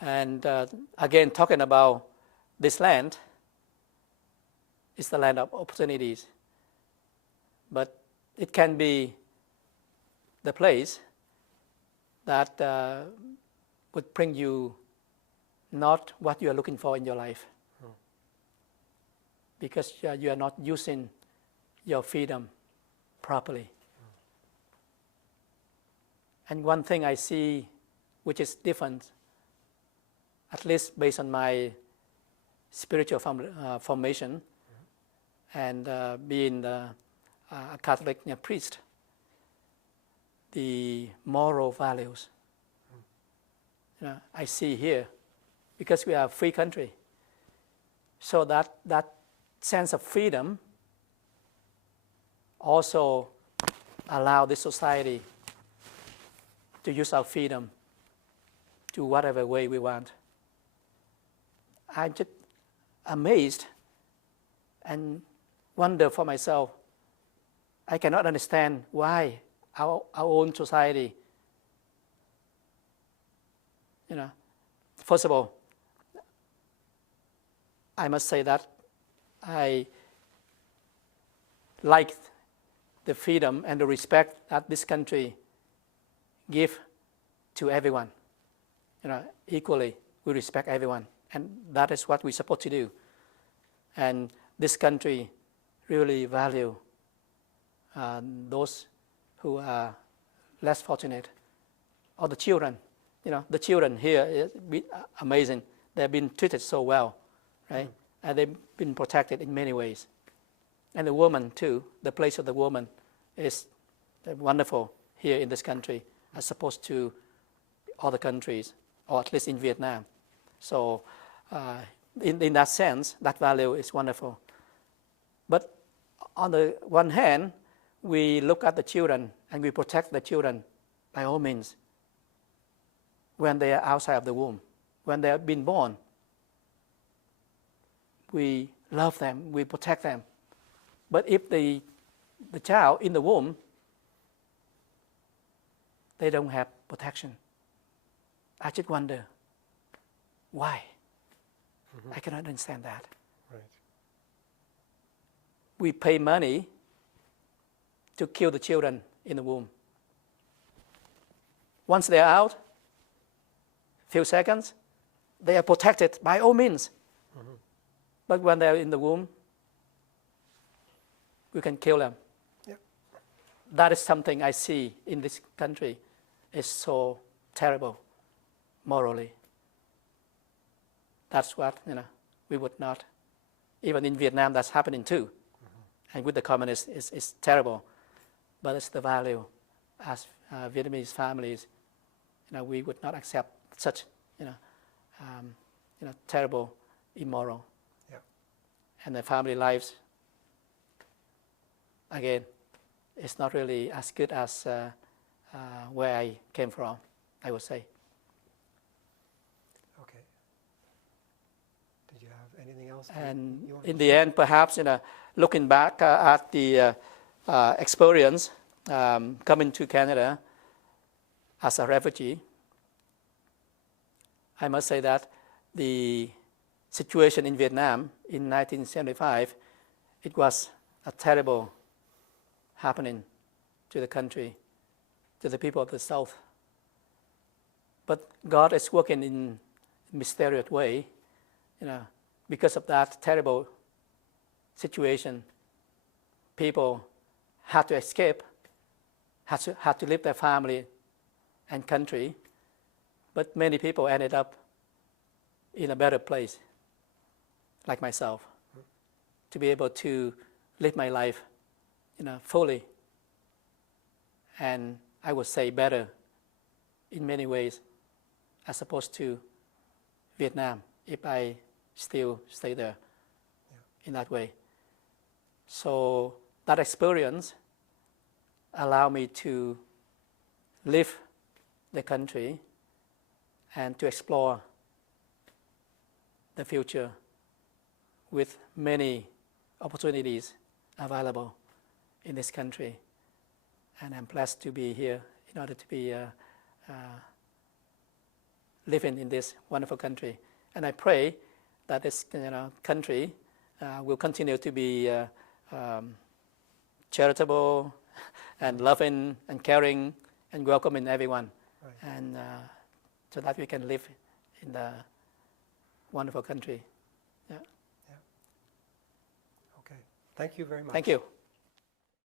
And again, talking about this land, it's the land of opportunities. But it can be the place that would bring you not what you are looking for in your life. Because you are not using your freedom properly. And one thing I see which is different, at least based on my spiritual formation and being a Catholic priest, the moral values I see here, because we are a free country. So that sense of freedom also allow this society to use our freedom to whatever way we want. I'm just amazed and wonder for myself. I cannot understand why our own society, first of all, I must say that I like the freedom and the respect that this country gives to everyone. Equally, we respect everyone, And that is what we're supposed to do. And this country really value those who are less fortunate, or the children. The children here is amazing. They've been treated so well, right? And they've been protected in many ways. And the woman too, the place of the woman is wonderful here in this country as opposed to other countries, or at least in Vietnam. So in that sense, that value is wonderful. But on the one hand, we look at the children and we protect the children by all means when they are outside of the womb. When they have been born, we love them, we protect them. But if the child in the womb, they don't have protection, I just wonder, why? I cannot understand that. Right. We pay money to kill the children in the womb. Once they're out, few seconds, they are protected by all means. But when they're in the womb, we can kill them. Yep. That is something I see in this country. It's so terrible morally. That's what we would not. Even in Vietnam, that's happening too. And with the communists, it's terrible. But it's the value as Vietnamese families. We would not accept such terrible, immoral. Yeah. And the family lives, again, it's not really as good as where I came from, I would say. Okay. Did you have anything else? And in the end, perhaps, looking back at the experience coming to Canada as a refugee, I must say that the situation in Vietnam in 1975, it was a terrible happening to the country, to the people of the South. But God is working in a mysterious way, because of that terrible situation. People had to escape, had to leave their family and country, but many people ended up in a better place, like myself, to be able to live my life, fully, and I would say better in many ways, as opposed to Vietnam, if I still stay there in that way. So that experience allowed me to live the country and to explore the future with many opportunities available in this country. And I'm blessed to be here in order to be living in this wonderful country. And I pray that this country will continue to be charitable and loving and caring and welcoming everyone. Right. And so that we can live in the wonderful country. Yeah. Okay. Thank you very much. Thank you.